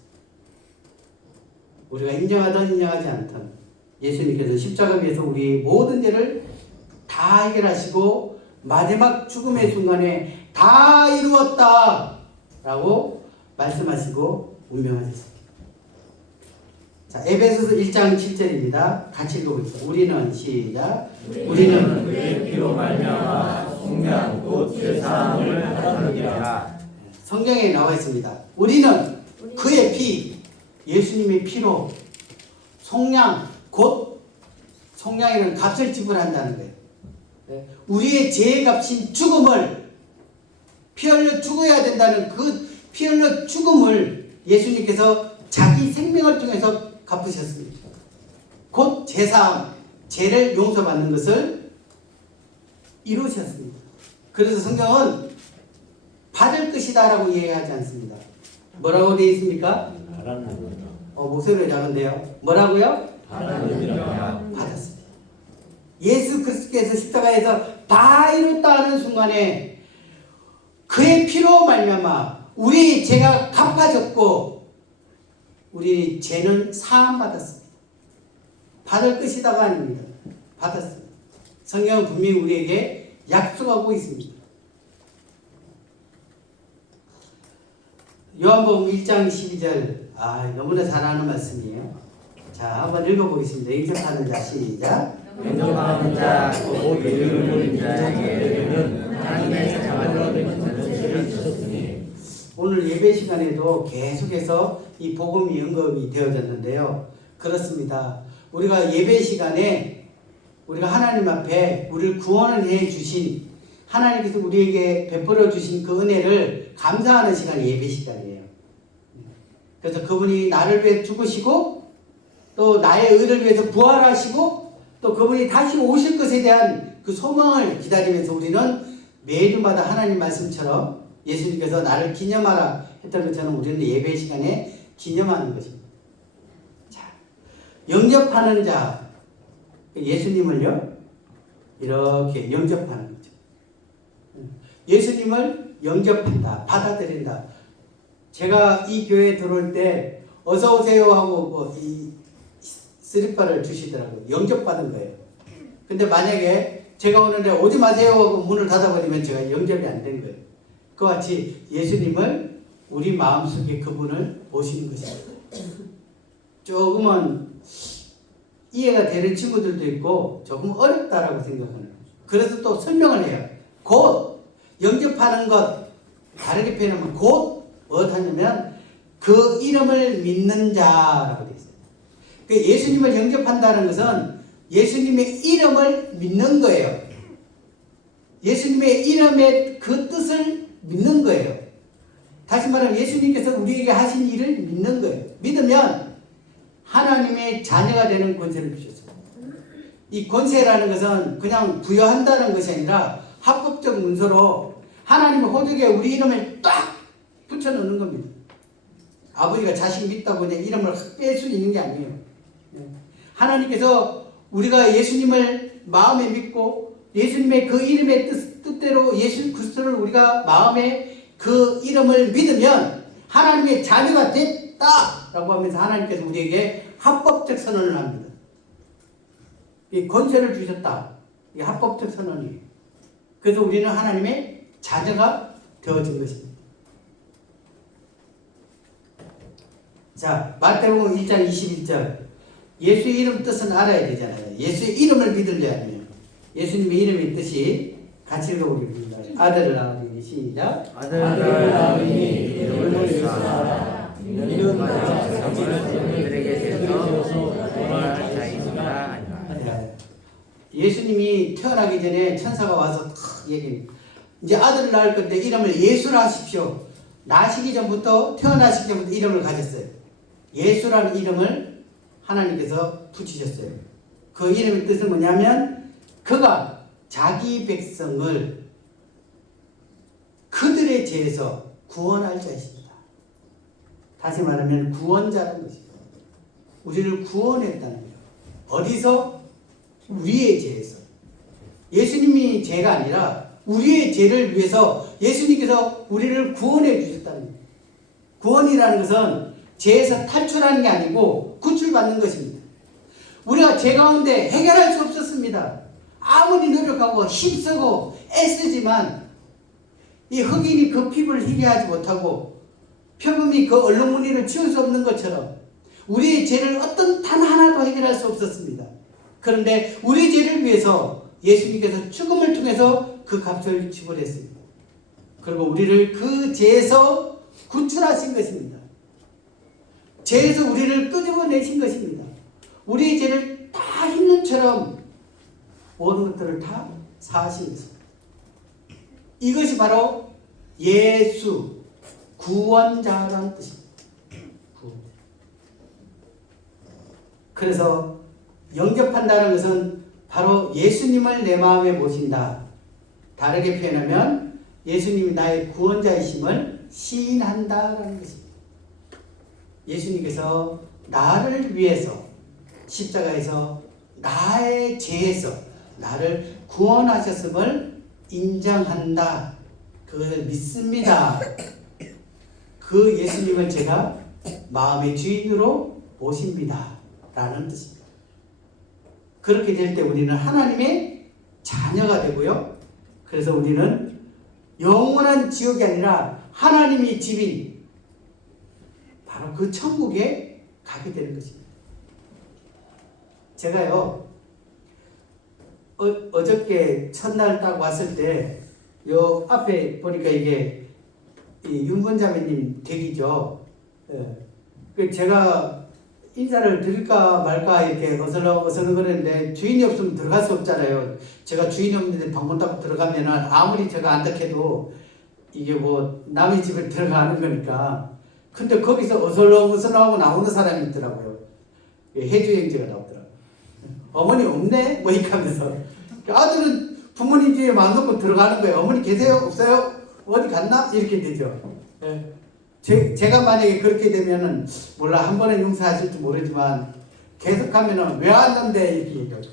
우리가 인정하든 인정하지 않든 예수님께서 십자가 위에서 우리의 모든 죄를 다 해결하시고 마지막 죽음의 순간에 다 이루었다 라고 말씀하시고 운명하셨습니다. 자, 에베소서 1장 7절입니다. 같이 읽어보겠습니다. 우리는 시작. 우리는 그의 피로 말미암아 속량 곧 죄사함을 받았느니라. 성경에 나와 있습니다. 우리는 그의 피, 예수님의 피로 속량, 곧 속량이라는 값을 지불한다는 거예요. 우리의 죄의 값인 죽음을, 피 흘려 죽어야 된다는 그 피 흘려 죽음을 예수님께서 자기 생명을 통해서 갚으셨습니다. 곧 제사함, 죄를 용서받는 것을 이루셨습니다. 그래서 성경은 받을 것이다 라고 이해하지 않습니다. 뭐라고 되어 있습니까? 목소리가 작은데요. 뭐라고요? 받았습니다. 예수 그리스도께서 십자가에서 다 이뤘다 하는 순간에 그의 피로 말미암아 우리 죄가 갚아졌고 우리 죄는 사함 받았습니다. 받을 것이다가 아닙니다. 받았습니다. 성경은 분명히 우리에게 약속하고 있습니다. 요한복음 1장 12절 너무나 잘 아는 말씀이에요. 자, 한번 읽어보겠습니다. 인정하는 자 시작. 인정하는 자, 곧 예수를 믿는 자에게는 하나님의 자녀로 되는 것을 주셨으니. 오늘 예배 시간에도 계속해서 이 복음이 언급이 되어졌는데요. 그렇습니다. 우리가 예배 시간에 우리가 하나님 앞에 우리를 구원을 해 주신 하나님께서 우리에게 베풀어 주신 그 은혜를 감사하는 시간이 예배 시간이에요. 그래서 그분이 나를 위해 죽으시고 또 나의 의를 위해서 부활하시고 또 그분이 다시 오실 것에 대한 그 소망을 기다리면서 우리는 매주마다 하나님 말씀처럼 예수님께서 나를 기념하라 했던 것처럼 우리는 예배 시간에 기념하는 것입니다. 자, 영접하는 자, 예수님을요, 이렇게 영접하는 거죠. 예수님을 영접한다, 받아들인다. 제가 이 교회에 들어올 때 어서 오세요 하고 이 스리퍼를 주시더라고요. 영접받은 거예요. 근데 만약에 제가 오는데 오지 마세요 하고 문을 닫아버리면 제가 영접이 안 된 거예요. 그와 같이 예수님을 우리 마음속에 그분을 모시는 것입니다. 조금은 이해가 되는 친구들도 있고 조금 어렵다라고 생각하는 거예요. 그래서 또 설명을 해요. 곧 영접하는 것, 다르게 표현하면 곧 무엇하냐면 그 이름을 믿는 자라고 되어 있어요. 그 예수님을 영접한다는 것은 예수님의 이름을 믿는 거예요. 예수님의 이름의 그 뜻을 믿는 거예요. 다시 말하면 예수님께서 우리에게 하신 일을 믿는 거예요. 믿으면 하나님의 자녀가 되는 권세를 주셨어요. 이 권세라는 것은 그냥 부여한다는 것이 아니라 합법적 문서로 하나님의 호적에 우리 이름을 딱 붙여놓는 겁니다. 아버지가 자식 믿다고 그냥 이름을 뺄 수 있는 게 아니에요. 하나님께서 우리가 예수님을 마음에 믿고 예수님의 그 이름의 뜻대로 예수 그리스도를 우리가 마음에 그 이름을 믿으면 하나님의 자녀가 됐다라고 하면서 하나님께서 우리에게 합법적 선언을 합니다. 이 권세를 주셨다. 이게 합법적 선언이에요. 그래서 우리는 하나님의 자녀가 되어진 것입니다. 자, 마태복음 1장 21절. 예수의 이름 뜻은 알아야 되잖아요. 예수의 이름을 믿으려면 예수님의 이름의 뜻이 같이 읽어보겠습니다. 아들을 낳으니 시작. 아들을 낳으니 이름을 예수하라. 이는 그들에게 되어서 구원할 자이시라 하니라. 예수님이 태어나기 전에 천사가 와서 탁 얘기해. 이제 아들을 낳을 건데 이름을 예수라 하십시오. 나시기 전부터 태어나시기 전부터 이름을 가졌어요. 예수라는 이름을 하나님께서 붙이셨어요. 그 이름의 뜻은 뭐냐면 그가 자기 백성을 그들의 죄에서 구원할 자이십니다. 다시 말하면 구원자라는 것입니다. 우리를 구원했다는 거예요. 어디서? 우리의 죄에서. 예수님이 죄가 아니라 우리의 죄를 위해서 예수님께서 우리를 구원해 주셨다는 거예요. 구원이라는 것은 죄에서 탈출하는 게 아니고 구출받는 것입니다. 우리가 죄 가운데 해결할 수 없었습니다. 아무리 노력하고 힘쓰고 애쓰지만 이 흑인이 그 피부를 희게하지 못하고 표범이 그 얼룩무늬를 지울 수 없는 것처럼 우리의 죄를 어떤 단 하나도 해결할 수 없었습니다. 그런데 우리 죄를 위해서 예수님께서 죽음을 통해서 그 값을 지불했습니다. 그리고 우리를 그 죄에서 구출하신 것입니다. 죄에서 우리를 끄집어내신 것입니다. 우리의 죄를 다 흰눈처럼 모든 것들을 다 사하신 것입니다. 이것이 바로 예수 구원자라는 뜻입니다. 구원자. 그래서 영접한다는 것은 바로 예수님을 내 마음에 모신다. 다르게 표현하면 예수님이 나의 구원자이심을 시인한다라는 것입니다. 예수님께서 나를 위해서 십자가에서 나의 죄에서 나를 구원하셨음을 인정한다. 그것을 믿습니다. 그 예수님을 제가 마음의 주인으로 모십니다. 라는 뜻입니다. 그렇게 될 때 우리는 하나님의 자녀가 되고요. 그래서 우리는 영원한 지옥이 아니라 하나님이 집인 바로 그 천국에 가게 되는 것입니다. 제가요 어저께 첫날 딱 왔을 때 요 앞에 보니까 이게 윤건자매님 댁이죠. 그 제가 인사를 드릴까 말까 이렇게 어슬렁어슬렁 그랬는데 주인이 없으면 들어갈 수 없잖아요. 제가 주인이 없는데 방문 닫고 들어가면은 아무리 제가 안tak해도 이게 뭐 남의 집에 들어가는 거니까. 근데 거기서 어슬렁어슬렁하고 나오는 사람이 있더라고요. 해주행제가 나오더라고요. 어머니 없네? 뭐 이렇게 하면서. 아들은 부모님 집에 마음 놓고 들어가는 거예요. 어머니 계세요? 없어요? 어디 갔나? 이렇게 되죠. 제가 만약에 그렇게 되면은 몰라 한 번에 용서하실지 모르지만 계속하면은 왜 왔는데 이렇게 얘기하죠.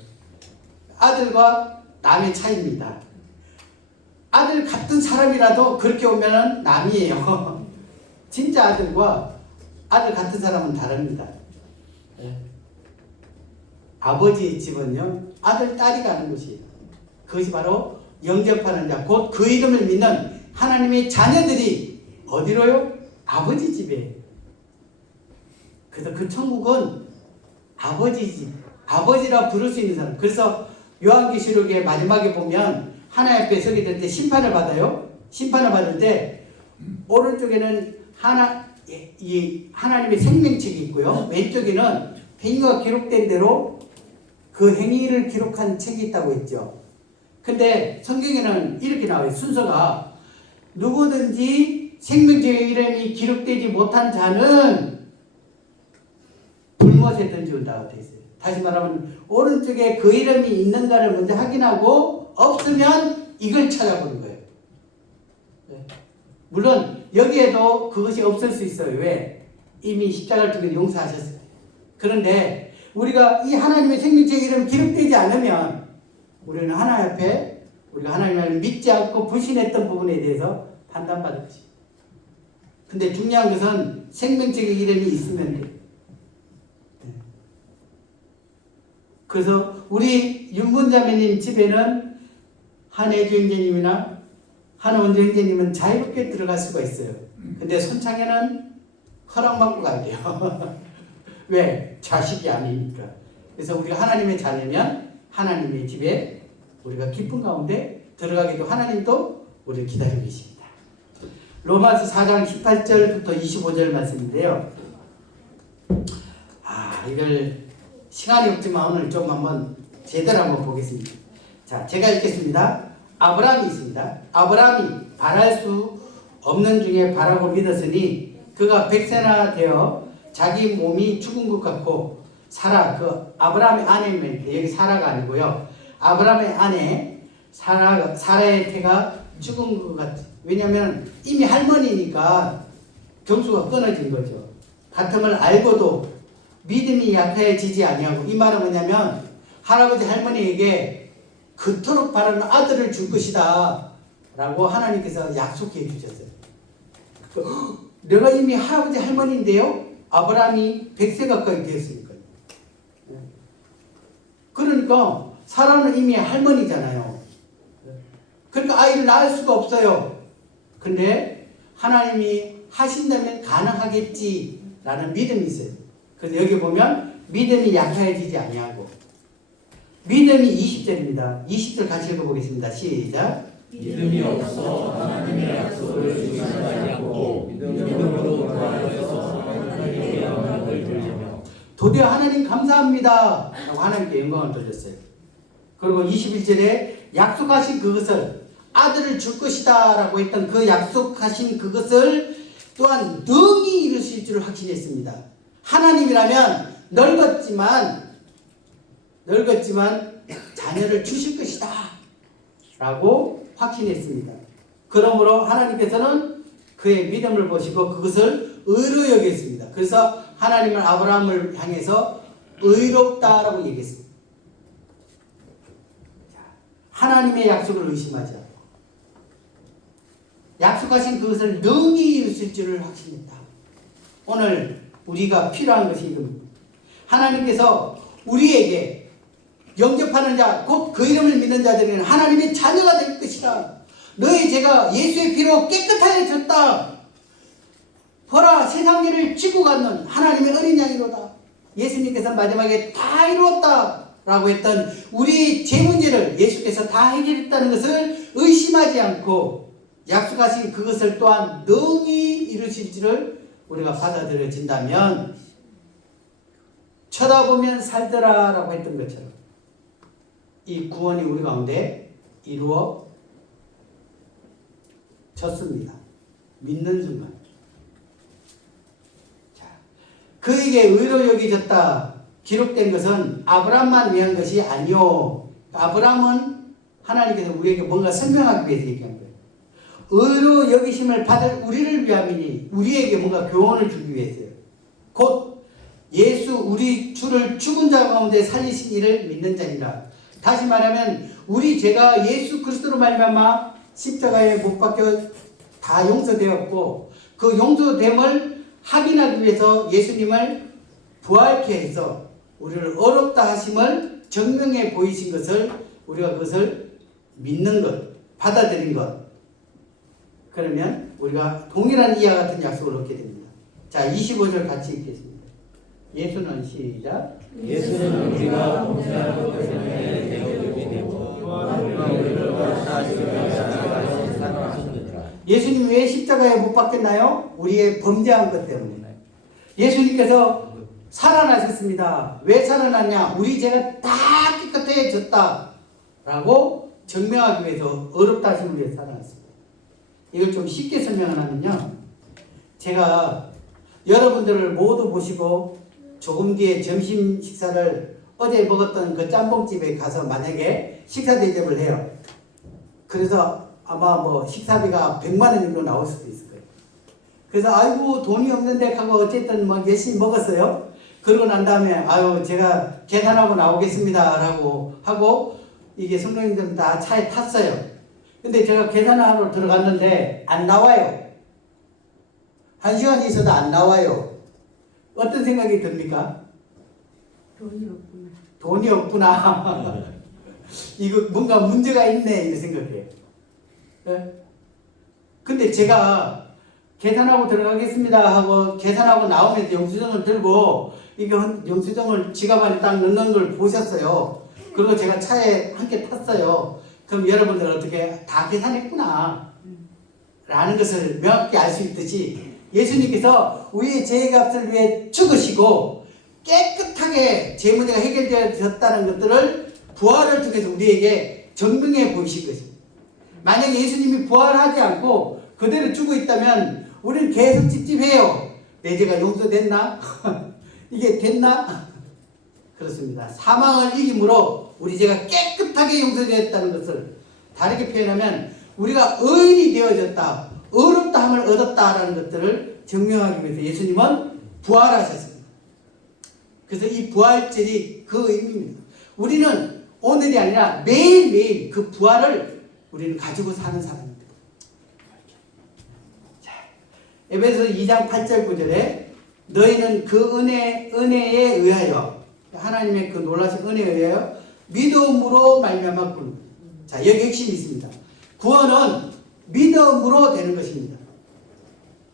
아들과 남의 차이입니다. 아들 같은 사람이라도 그렇게 오면은 남이에요. 진짜 아들과 아들 같은 사람은 다릅니다. 아버지의 집은요 아들 딸이 가는 곳이에요. 그것이 바로 영접하는 자, 곧 그 이름을 믿는 하나님의 자녀들이 어디로요? 아버지 집에. 그래서 그 천국은 아버지 집, 아버지라 부를 수 있는 사람. 그래서 요한계시록의 마지막에 보면 하나님 앞에 서게 될 때 심판을 받아요. 심판을 받을 때 오른쪽에는 하나님의 생명책이 있고요. 왼쪽에는 행위가 기록된 대로 그 행위를 기록한 책이 있다고 했죠. 근데 성경에는 이렇게 나와요. 순서가 누구든지 생명책의 이름이 기록되지 못한 자는 불못에 던지온다고 되어 있어요. 다시 말하면 오른쪽에 그 이름이 있는가를 먼저 확인하고 없으면 이걸 찾아보는 거예요. 물론 여기에도 그것이 없을 수 있어요. 왜? 이미 십자가를 통해 용서하셨어요. 그런데 우리가 이 하나님의 생명책의 이름이 기록되지 않으면 우리는 하나님 앞에 우리가 하나님을 믿지 않고 불신했던 부분에 대해서 판단받을 것입니다. 근데 중요한 것은 생명책의 이름이 있으면 돼요. 그래서 우리 윤문자매님 집에는 한혜주 형제님이나 한원주 형제님은 자유롭게 들어갈 수가 있어요. 근데 손창에는 허락받고 가야 돼요. 왜? 자식이 아니니까. 그래서 우리가 하나님의 자녀면 하나님의 집에 우리가 기쁨 가운데 들어가기도 하나님도 우리를 기다리고 계십니다. 로마서 4장 18절부터 25절 말씀인데요. 이걸 시간이 없지만 오늘 좀 한번 제대로 한번 보겠습니다. 자, 제가 읽겠습니다. 아브라함이 있습니다. 아브라함이 바랄 수 없는 중에 바라고 믿었으니 그가 100세나 되어 자기 몸이 죽은 것 같고 사라, 그 아브라함의 아내면 여기 사라가 아니고요. 아브라함의 아내 사라의 태가 죽은 것 같아. 왜냐하면 이미 할머니니까 경수가 끊어진 거죠. 같음을 알고도 믿음이 약해지지 아니하고, 이 말은 뭐냐면 할아버지 할머니에게 그토록 바라는 아들을 줄 것이다 라고 하나님께서 약속해 주셨어요. 내가 이미 할아버지 할머니인데요, 아브라함이 100세 가까이 되었으니까요. 그러니까 사라는 이미 할머니잖아요. 그러니까 아이를 낳을 수가 없어요. 근데 하나님이 하신다면 가능하겠지라는 믿음이 있어요. 그래서 여기 보면 믿음이 약해지지 아니하고, 믿음이 20절입니다. 20절 같이 읽어보겠습니다. 시작. 믿음이 없어 하나님의 약속을 주시지 않고 믿음으로 구하여서 하나님께 영광을 돌리며 도리어 하나님 감사합니다 라고 하나님께 영광을 돌렸어요. 그리고 21절에 약속하신 그것을, 아들을 줄 것이다 라고 했던 그 약속하신 그것을 또한 능히 이루실 줄 확신했습니다. 하나님이라면 늙었지만 자녀를 주실 것이다 라고 확신했습니다. 그러므로 하나님께서는 그의 믿음을 보시고 그것을 의로 여겼습니다. 그래서 하나님은 아브라함을 향해서 의롭다라고 얘기했습니다. 하나님의 약속을 의심하지 않고 약속하신 그것을 능히 이루실 줄을 확신했다. 오늘 우리가 필요한 것이 이겁니다. 하나님께서 우리에게 영접하는 자, 곧 그 이름을 믿는 자들에게는 하나님의 자녀가 될 것이라. 너희 죄가 예수의 피로 깨끗하여졌다. 보라, 세상 죄를 지고 갔는 하나님의 어린 양이로다. 예수님께서 마지막에 다 이루었다 라고 했던 우리의 죄 문제를 예수께서 다 해결했다는 것을 의심하지 않고 약속하신 그것을 또한 능히 이루실 줄을 우리가 받아들여진다면, 쳐다보면 살더라 라고 했던 것처럼 이 구원이 우리 가운데 이루어졌습니다. 믿는 순간. 자, 그에게 의로 여겨졌다 기록된 것은 아브라함만 위한 것이 아니요. 아브라함은 하나님께서 우리에게 뭔가 설명하기 위해서 얘기한 거예요. 의로 여기심을 받을 우리를 위함이니, 우리에게 뭔가 교훈을 주기 위해서요. 곧 예수 우리 주를 죽은 자 가운데 살리신 이를 믿는 자니라. 다시 말하면 우리 죄가 예수 그리스도로 말미암아 십자가에 못 박혀 다 용서되었고, 그 용서됨을 확인하기 위해서 예수님을 부활케 해서 우리를 어렵다 하심을 증명해 보이신 것을, 우리가 그것을 믿는 것, 받아들인 것, 그러면 우리가 동일한 이와 같은 약속을 얻게 됩니다. 자, 25절 같이 읽겠습니다. 예수는 시작. 예수는 우리가 범죄한 것 때문에 대적이 되고 또한 우리를 도와주사 십자가에서 살아나셨느니라. 예수님 왜 십자가에 못 박혔나요? 우리의 범죄한 것 때문에. 예수님께서 살아나셨습니다. 왜 살아났냐? 우리 죄가 다 깨끗해졌다 라고 증명하기 위해서 어렵다 하심을 위해 살아났습니다. 이걸 좀 쉽게 설명을 하면요, 제가 여러분들을 모두 보시고 조금 뒤에 점심 식사를 어제 먹었던 그 짬뽕집에 가서 만약에 식사 대접을 해요. 그래서 아마 뭐 식사비가 100만 원 정도 나올 수도 있을 거예요. 그래서 아이고 돈이 없는데 하고 어쨌든 막 열심히 먹었어요. 그러고 난 다음에 아유 제가 계산하고 나오겠습니다 라고 하고 이게 성도님들 다 차에 탔어요. 근데 제가 계산하러 들어갔는데 안 나와요. 1시간 있어도 안 나와요. 어떤 생각이 듭니까? 돈이 없구나. 돈이 없구나. 이거 뭔가 문제가 있네 이렇게 생각해요. 예? 근데 제가 계산하고 들어가겠습니다 하고 계산하고 나오면서 영수증을 들고 이게 영수증을 지갑 안에 딱 넣는 걸 보셨어요. 그리고 제가 차에 함께 탔어요. 그럼 여러분들 어떻게 다 계산했구나 라는 것을 명확히 알 수 있듯이 예수님께서 우리의 죄의 값을 위해 죽으시고 깨끗하게 죄 문제가 해결되었다는 것들을 부활을 통해서 우리에게 증명해 보이신 것입니다. 만약에 예수님이 부활하지 않고 그대로 죽어 있다면 우리는 계속 찝찝해요. 내 죄가 용서됐나? 이게 됐나? 그렇습니다. 사망을 이김으로 우리 죄가 깨끗하게 용서되었다는 것을 다르게 표현하면 우리가 의인이 되어졌다, 의롭다함을 얻었다라는 것들을 증명하기 위해서 예수님은 부활하셨습니다. 그래서 이 부활절이 그 의미입니다. 우리는 오늘이 아니라 매일매일 그 부활을 우리는 가지고 사는 사람입니다. 자, 에베소 2장 8절 9절에 너희는 그 은혜에 의하여 하나님의 그 놀라신 은혜에 의하여 믿음으로 말미암아 구원. 자, 여기 핵심이 있습니다. 구원은 믿음으로 되는 것입니다.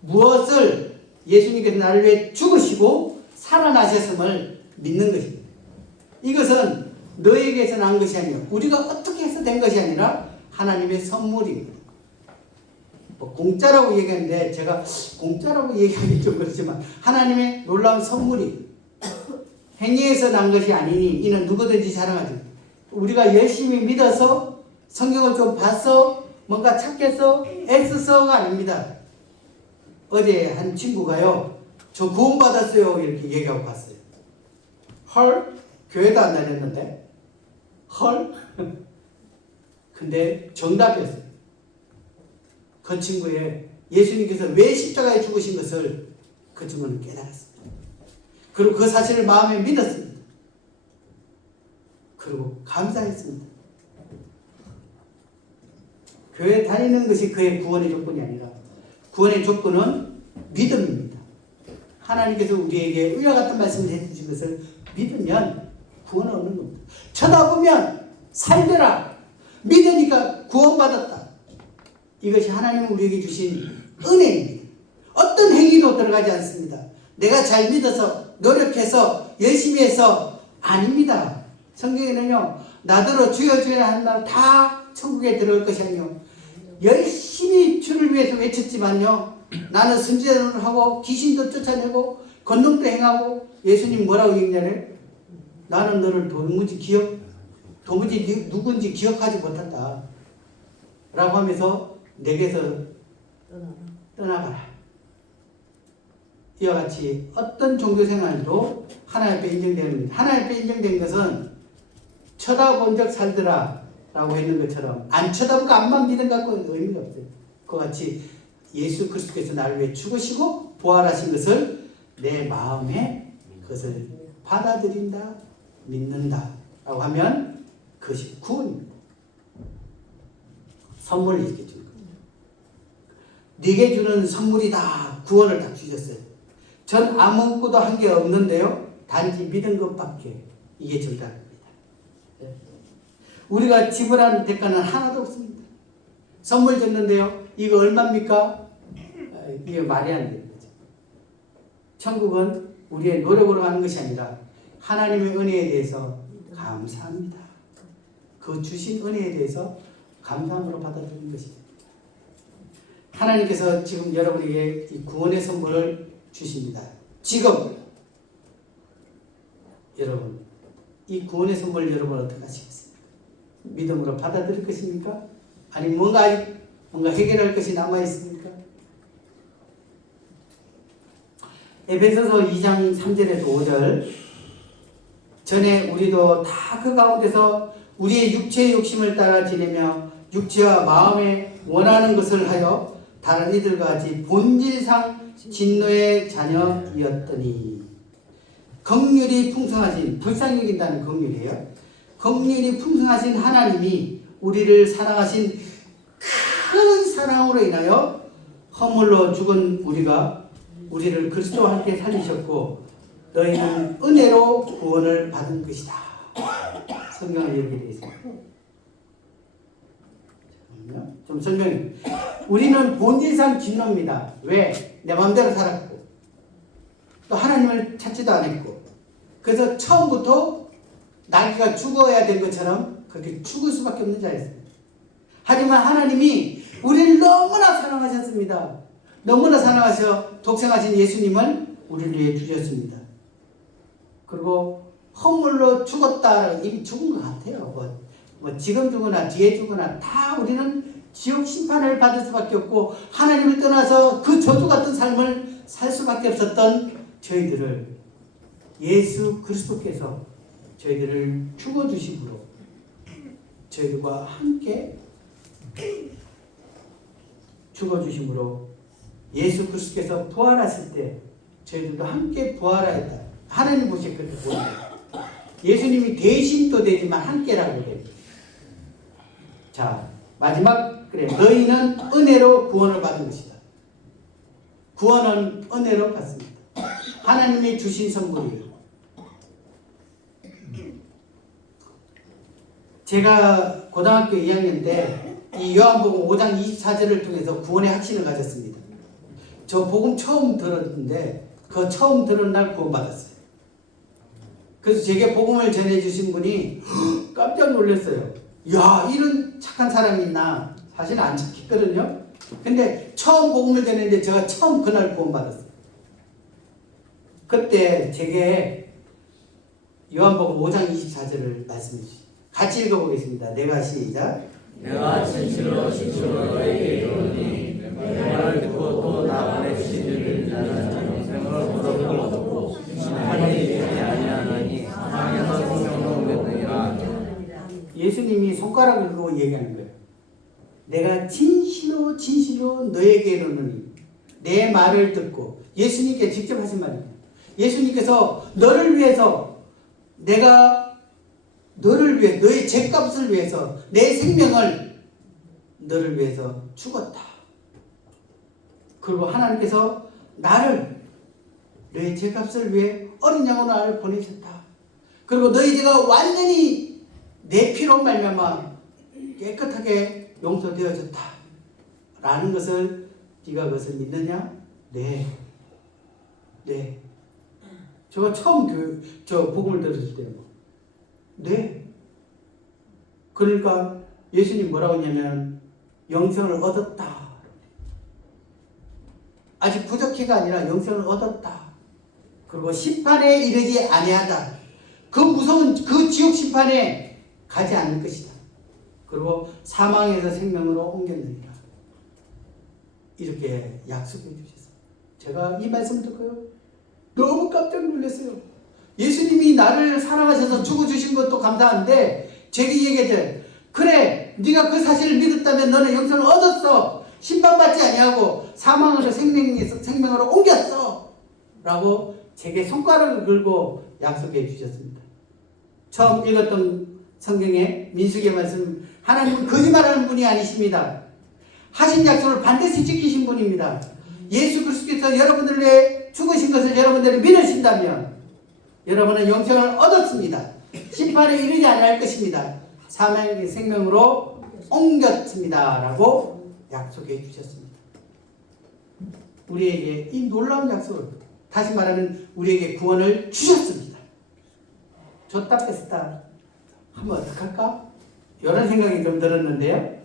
무엇을 예수님께서 나를 위해 죽으시고 살아나셨음을 믿는 것입니다. 이것은 너에게서 난 것이 아니라 우리가 어떻게 해서 된 것이 아니라 하나님의 선물입니다. 뭐 공짜라고 얘기하는데 제가 공짜라고 얘기하기 좀 그렇지만 하나님의 놀라운 선물이 행위에서 난 것이 아니니 이는 누구든지 자랑하지. 우리가 열심히 믿어서 성경을 좀 봐서 뭔가 찾겠어 애써서가 아닙니다. 어제 한 친구가요, 저 구원받았어요 이렇게 얘기하고 갔어요. 헐? 교회도 안 다녔는데? 헐? 근데 정답이었어요. 그 친구의 예수님께서 왜 십자가에 죽으신 것을 그 친구는 깨달았습니다. 그리고 그 사실을 마음에 믿었습니다. 그리고 감사했습니다. 교회 다니는 것이 그의 구원의 조건이 아니라 구원의 조건은 믿음입니다. 하나님께서 우리에게 의와 같은 말씀을 해주신 것을 믿으면 구원을 얻는 겁니다. 쳐다보면 살더라. 믿으니까 구원받았다. 이것이 하나님이 우리에게 주신 은혜입니다. 어떤 행위도 들어가지 않습니다. 내가 잘 믿어서 노력해서 열심히 해서 아닙니다. 성경에는요, 나더러 주여 주여 한다 다 천국에 들어갈 것이 아니요 열심히 주를 위해서 외쳤지만요, 나는 순전을 하고 귀신도 쫓아내고 권능도 행하고 예수님 뭐라고 얘기하냐면 나는 너를 도무지 누군지 기억하지 못한다 라고 하면서 내게서 떠나가라. 이와 같이 어떤 종교생활도 하나님 앞에 인정되는 겁니다. 하나님 앞에 인정된 것은 쳐다본 적 살더라 라고 했는 것처럼 안 쳐다보고 앞만 믿음 갖고 의미가 없어요. 그와 같이 예수 그리스도께서 나를 위해 죽으시고 부활하신 것을 내 마음에 그것을 받아들인다, 믿는다 라고 하면 그것이 구원입니다. 선물을 이렇게 주는 겁니다. 네게 주는 선물이다. 구원을 딱 주셨어요. 전 아무것도 한 게 없는데요, 단지 믿은 것밖에. 이게 정답입니다. 우리가 지불한 대가는 하나도 없습니다. 선물 줬는데요, 이거 얼마입니까? 이게 말이 안 되는 거죠. 천국은 우리의 노력으로 하는 것이 아니라 하나님의 은혜에 대해서 감사합니다. 그 주신 은혜에 대해서 감사함으로 받아들이는 것입니다. 하나님께서 지금 여러분에게 이 구원의 선물을 주십니다. 지금 여러분, 이 구원의 선물을 여러분 어떻게 하시겠습니까? 믿음으로 받아들일 것입니까? 아니 뭔가 해결할 것이 남아 있습니까? 에베소서 2장 3절에서 5절, 전에 우리도 다 그 가운데서 우리의 육체의 욕심을 따라 지내며 육체와 마음에 원하는 것을 하여 다른 이들과 같이 본질상 진노의 자녀이었더니, 긍휼이 풍성하신, 불쌍히 여긴다는 긍휼이에요. 긍휼이 풍성하신 하나님이 우리를 사랑하신 큰 사랑으로 인하여 허물로 죽은 우리를 그리스도와 함께 살리셨고 너희는 은혜로 구원을 받은 것이다. 성경을 이렇게 되어 있습니다. 있거든요. 좀 설명해. 우리는 본질상 진노입니다. 왜? 내 마음대로 살았고 또 하나님을 찾지도 않았고 그래서 처음부터 나귀가 죽어야 된 것처럼 그렇게 죽을 수밖에 없는 자였습니다. 하지만 하나님이 우리를 너무나 사랑하셨습니다. 너무나 사랑하셔 독생하신 예수님을 우리를 위해 주셨습니다. 그리고 허물로 죽었다. 이미 죽은 것 같아요. 뭐 지금 죽거나 뒤에 죽거나 다 우리는 지옥 심판을 받을 수밖에 없고 하나님을 떠나서 그 저주 같은 삶을 살 수밖에 없었던 저희들을 예수 그리스도께서 저희들을 죽어주심으로 저희들과 함께 죽어주심으로 예수 그리스도께서 부활하실 때 저희들도 함께 부활하였다. 하나님 보시기에 그렇게 보입니다. 예수님이 대신도 되지만 함께라고 해요. 자, 마지막 그래 너희는 은혜로 구원을 받은 것이다. 구원은 은혜로 받습니다. 하나님이 주신 선물이에요. 제가 고등학교 2학년 때 이 요한복음 5장 24절을 통해서 구원의 확신을 가졌습니다. 저 복음 처음 들었는데 그 처음 들은 날 구원받았어요. 그래서 제게 복음을 전해주신 분이 깜짝 놀랐어요. 야, 이런 착한 사람이 있나. 사실 안 착했거든요. 근데 처음 복음을 전했는데 제가 처음 그날 구원받았어요. 그때 제게 요한복음 5장 24절을 말씀해 주시죠. 같이 읽어보겠습니다. 내가 시작. 내가 진실로 너에게 이르노니 내 말을 듣고 또 나 보내주신 이를 믿는 영생을 얻었고 심판이 되지 아니하나니 사망에서 생명으로 옮겼느니라. 예수님이 손가락을 들고 얘기하는 거예요. 내가 진실로 너에게 이르노니 내 말을 듣고 예수님께 직접 하신 말입니다. 예수님께서 너를 위해서 내가 너를 위해 너의 죄값을 위해서 내 생명을 너를 위해서 죽었다. 그리고 하나님께서 나를 너의 죄값을 위해 어린 양으로 나를 보내셨다. 그리고 너희 죄가 완전히 내 피로 말미암아 깨끗하게 용서되어졌다. 라는 것을 네가 그것을 믿느냐? 네. 제가 처음 저 복음을 들었을 때요. 네. 그러니까 예수님 뭐라고 했냐면 영생을 얻었다. 아직 부족해가 아니라 영생을 얻었다. 그리고 심판에 이르지 아니하다. 그 무서운 그 지옥 심판에 가지 않을 것이다. 그리고 사망에서 생명으로 옮겼느니라. 이렇게 약속해 주셨어요. 제가 이 말씀 듣고요. 너무 깜짝 놀랐어요. 예수님이 나를 사랑하셔서 죽어주신 것도 감사한데 제게 얘기했죠. 그래, 네가 그 사실을 믿었다면 너는 영생을 얻었어. 심판받지 아니하고 사망으로 생명으로 옮겼어. 라고 제게 손가락을 걸고 약속해 주셨습니다. 처음 읽었던 성경의 민수기의 말씀, 하나님은 거짓말하는 분이 아니십니다. 하신 약속을 반드시 지키신 분입니다. 예수 그리스도께서 여러분들을 위해 죽으신 것을 여러분들이 믿으신다면 여러분은 영생을 얻었습니다. 심판에 이르지 않을 것입니다. 사망의 생명으로 옮겼습니다. 라고 약속해 주셨습니다. 우리에게 이 놀라운 약속을, 다시 말하면 우리에게 구원을 주셨습니다. 줬다 뺐다 하면 어떡할까? 이런 생각이 좀 들었는데요.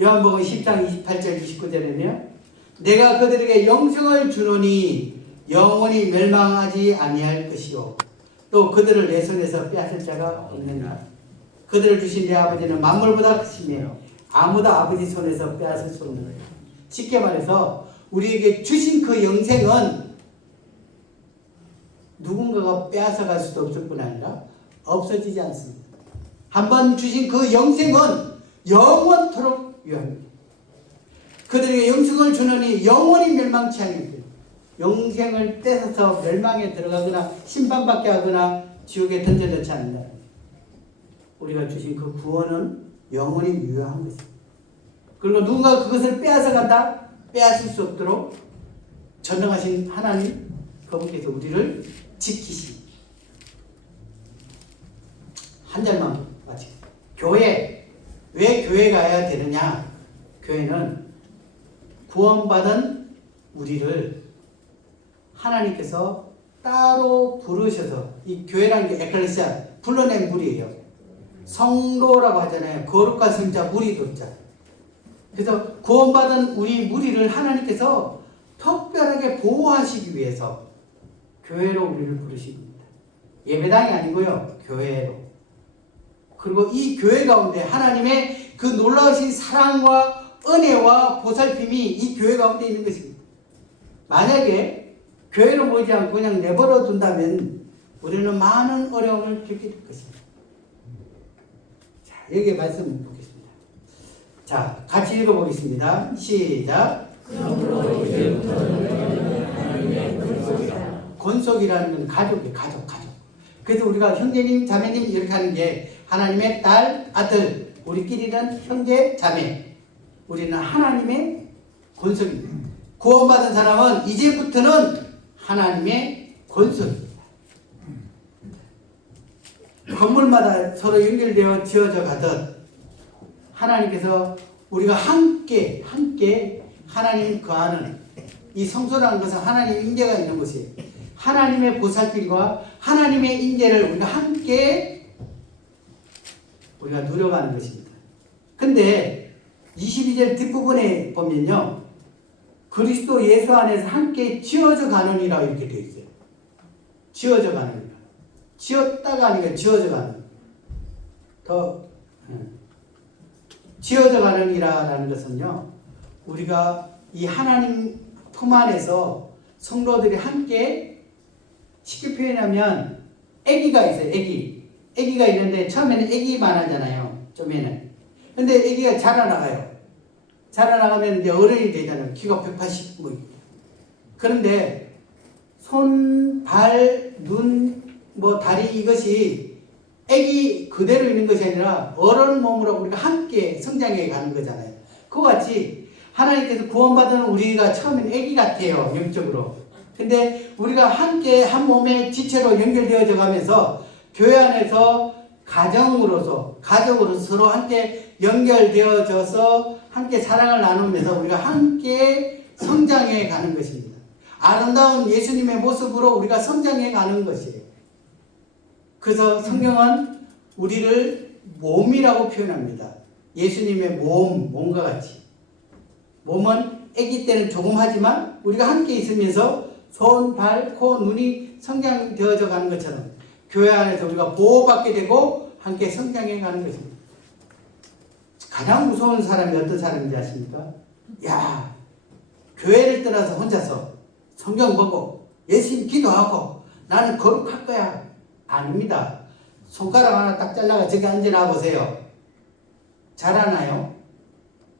요한복음 10장 28절 29절에는요. 내가 그들에게 영생을 주노니 영원히 멸망하지 아니할 것이요 또 그들을 내 손에서 빼앗을 자가 없느니라. 그들을 주신 내 아버지는 만물보다 크시며 아무도 아버지 손에서 빼앗을 수 없는 거예요. 쉽게 말해서 우리에게 주신 그 영생은 누군가가 빼앗아갈 수도 없을 뿐 아니라 없어지지 않습니다. 한번 주신 그 영생은 영원토록 유효합니다. 그들에게 영생을 주느니 영원히 멸망치 않을 거예요. 영생을 떼서서 멸망에 들어가거나 심판받게 하거나 지옥에 던져놓지 않는다. 우리가 주신 그 구원은 영원히 유효한 것입니다. 그리고 누군가 그것을 빼앗아 간다? 빼앗을 수 없도록 전능하신 하나님 그분께서 우리를 지키시. 한 절만 마치겠습니다. 교회, 왜 교회 가야 되느냐? 교회는 구원받은 우리를 하나님께서 따로 부르셔서, 이 교회라는 게 에클레시아, 불러낸 무리예요. 성도라고 하잖아요. 거룩한 성자, 무리 도자. 그래서 구원받은 우리 무리를 하나님께서 특별하게 보호하시기 위해서 교회로 우리를 부르십니다. 예배당이 아니고요, 교회로. 그리고 이 교회 가운데 하나님의 그 놀라우신 사랑과 은혜와 보살핌이 이 교회 가운데 있는 것입니다. 만약에 교회로 모이지 않고 그냥 내버려 둔다면 우리는 많은 어려움을 겪게 될 것입니다. 자, 여기 말씀 보겠습니다. 자, 같이 읽어보겠습니다. 시작. 그러므로 이제부터는 하나님의 권속이라. 권속이라는 건 가족이에요. 가족. 그래서 우리가 형제님, 자매님 이렇게 하는 게 하나님의 딸, 아들, 우리끼리는 형제, 자매. 우리는 하나님의 권속입니다. 구원받은 사람은 이제부터는 하나님의 권속입니다. 건물마다 서로 연결되어 지어져 가듯 하나님께서 우리가 함께 하나님 거하는 이 성소라는 것은 하나님의 임재가 있는 것이에요. 하나님의 보살핌과 하나님의 임재를 우리가 함께 우리가 누려가는 것입니다. 근데 22절 뒷부분에 보면요, 그리스도 예수 안에서 함께 지어져 가느니라 이렇게 되어 있어요. 지어져 가느니라. 지었다가 아니라 지어져 가는. 지어져 가느니라라는 것은요, 우리가 이 하나님 품 안에서 성도들이 함께, 쉽게 표현하면 아기가 있어요. 아기가 있는데 처음에는 아기만 하잖아요. 좀에는. 근데 아기가 자라나가요. 자라나가면 이제 어른이 되잖아요. 키가 180 뭐. 그런데 손, 발, 눈, 뭐 다리 이것이 아기 그대로 있는 것이 아니라 어른 몸으로 우리가 함께 성장해 가는 거잖아요. 그와 같이 하나님께서 구원받은 우리가 처음엔 아기 같아요. 영적으로. 근데 우리가 함께 한 몸의 지체로 연결되어져 가면서 교회 안에서 가정으로서 서로 함께 연결되어져서 함께 사랑을 나누면서 우리가 함께 성장해 가는 것입니다. 아름다운 예수님의 모습으로 우리가 성장해 가는 것이에요. 그래서 성경은 우리를 몸이라고 표현합니다. 예수님의 몸과 같이. 몸은 아기 때는 조금 하지만 우리가 함께 있으면서 손, 발, 코, 눈이 성장되어져 가는 것처럼 교회 안에서 우리가 보호받게 되고 함께 성장해 가는 것입니다. 가장 무서운 사람이 어떤 사람인지 아십니까? 야, 교회를 떠나서 혼자서 성경 보고 열심히 기도하고 나는 거룩할 거야. 아닙니다. 손가락 하나 딱 잘라가 저기 앉아나 보세요. 잘하나요?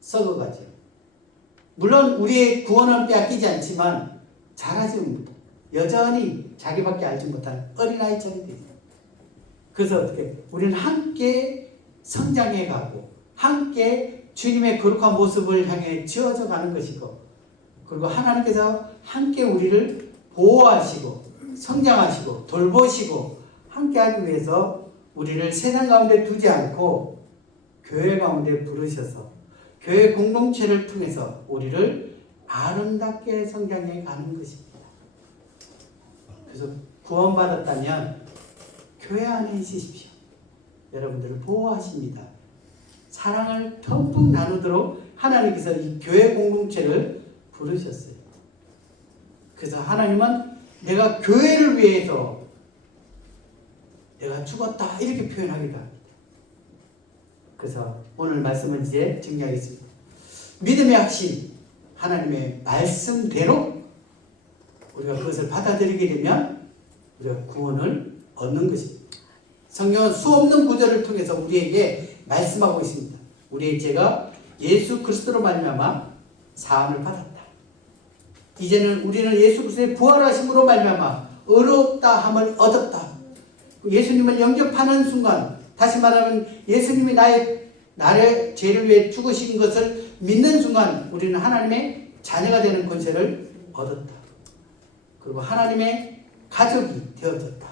썩어가죠. 물론 우리의 구원은 빼앗기지 않지만 잘하지 못해. 여전히 자기밖에 알지 못하는 어린아이처럼 되죠. 그래서 어떻게 우리는 함께 성장해 가고 함께 주님의 거룩한 모습을 향해 지어져 가는 것이고, 그리고 하나님께서 함께 우리를 보호하시고 성장하시고 돌보시고 함께 하기 위해서 우리를 세상 가운데 두지 않고 교회 가운데 부르셔서 교회 공동체를 통해서 우리를 아름답게 성장해 가는 것입니다. 그래서 구원받았다면 교회 안에 있으십시오. 여러분들을 보호하십니다. 사랑을 듬뿍 나누도록 하나님께서 이 교회 공동체를 부르셨어요. 그래서 하나님은 내가 교회를 위해서 내가 죽었다 이렇게 표현하기도 합니다. 그래서 오늘 말씀은 이제 정리하겠습니다. 믿음의 확신, 하나님의 말씀대로 우리가 그것을 받아들이게 되면 우리가 구원을 얻는 것입니다. 성경은 수없는 구절을 통해서 우리에게 말씀하고 있습니다. 우리의 죄가 예수 그리스도로 말미암아 사함을 받았다. 이제는 우리는 예수 그리스도의 부활하심으로 말미암아 의롭다 함을 얻었다. 예수님을 영접하는 순간, 다시 말하면 예수님이 나의 죄를 위해 죽으신 것을 믿는 순간 우리는 하나님의 자녀가 되는 권세를 얻었다. 그리고 하나님의 가족이 되어졌다.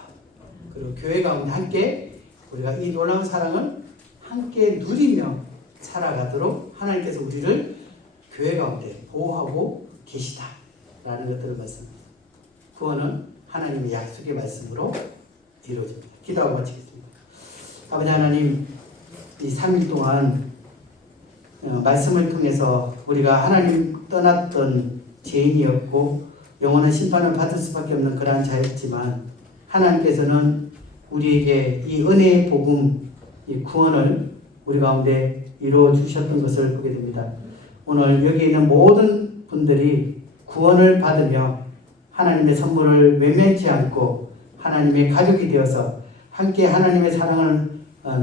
그리고 교회 가운데 함께 우리가 이 놀라운 사랑을 함께 누리며 살아가도록 하나님께서 우리를 교회 가운데 보호하고 계시다라는 것들을 말씀합니다. 구원은 하나님의 약속의 말씀으로 이루어집니다. 기도하고 마치겠습니다. 아버지 하나님, 이 3일 동안 말씀을 통해서 우리가 하나님 떠났던 죄인이었고 영원한 심판을 받을 수밖에 없는 그러한 자였지만 하나님께서는 우리에게 이 은혜의 복음, 이 구원을 우리 가운데 이루어 주셨던 것을 보게 됩니다. 오늘 여기 있는 모든 분들이 구원을 받으며 하나님의 선물을 외면치 않고 하나님의 가족이 되어서 함께 하나님의 사랑을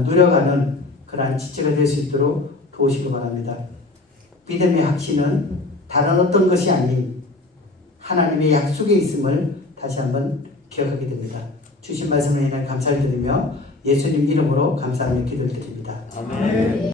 누려가는 그러한 지체가 될 수 있도록 도우시기 바랍니다. 믿음의 확신은 다른 어떤 것이 아닌 하나님의 약속에 있음을 다시 한번 기억하게 됩니다. 주신 말씀을 인해 감사를 드리며 예수님 이름으로 감사하며 기도를 드립니다. 아멘.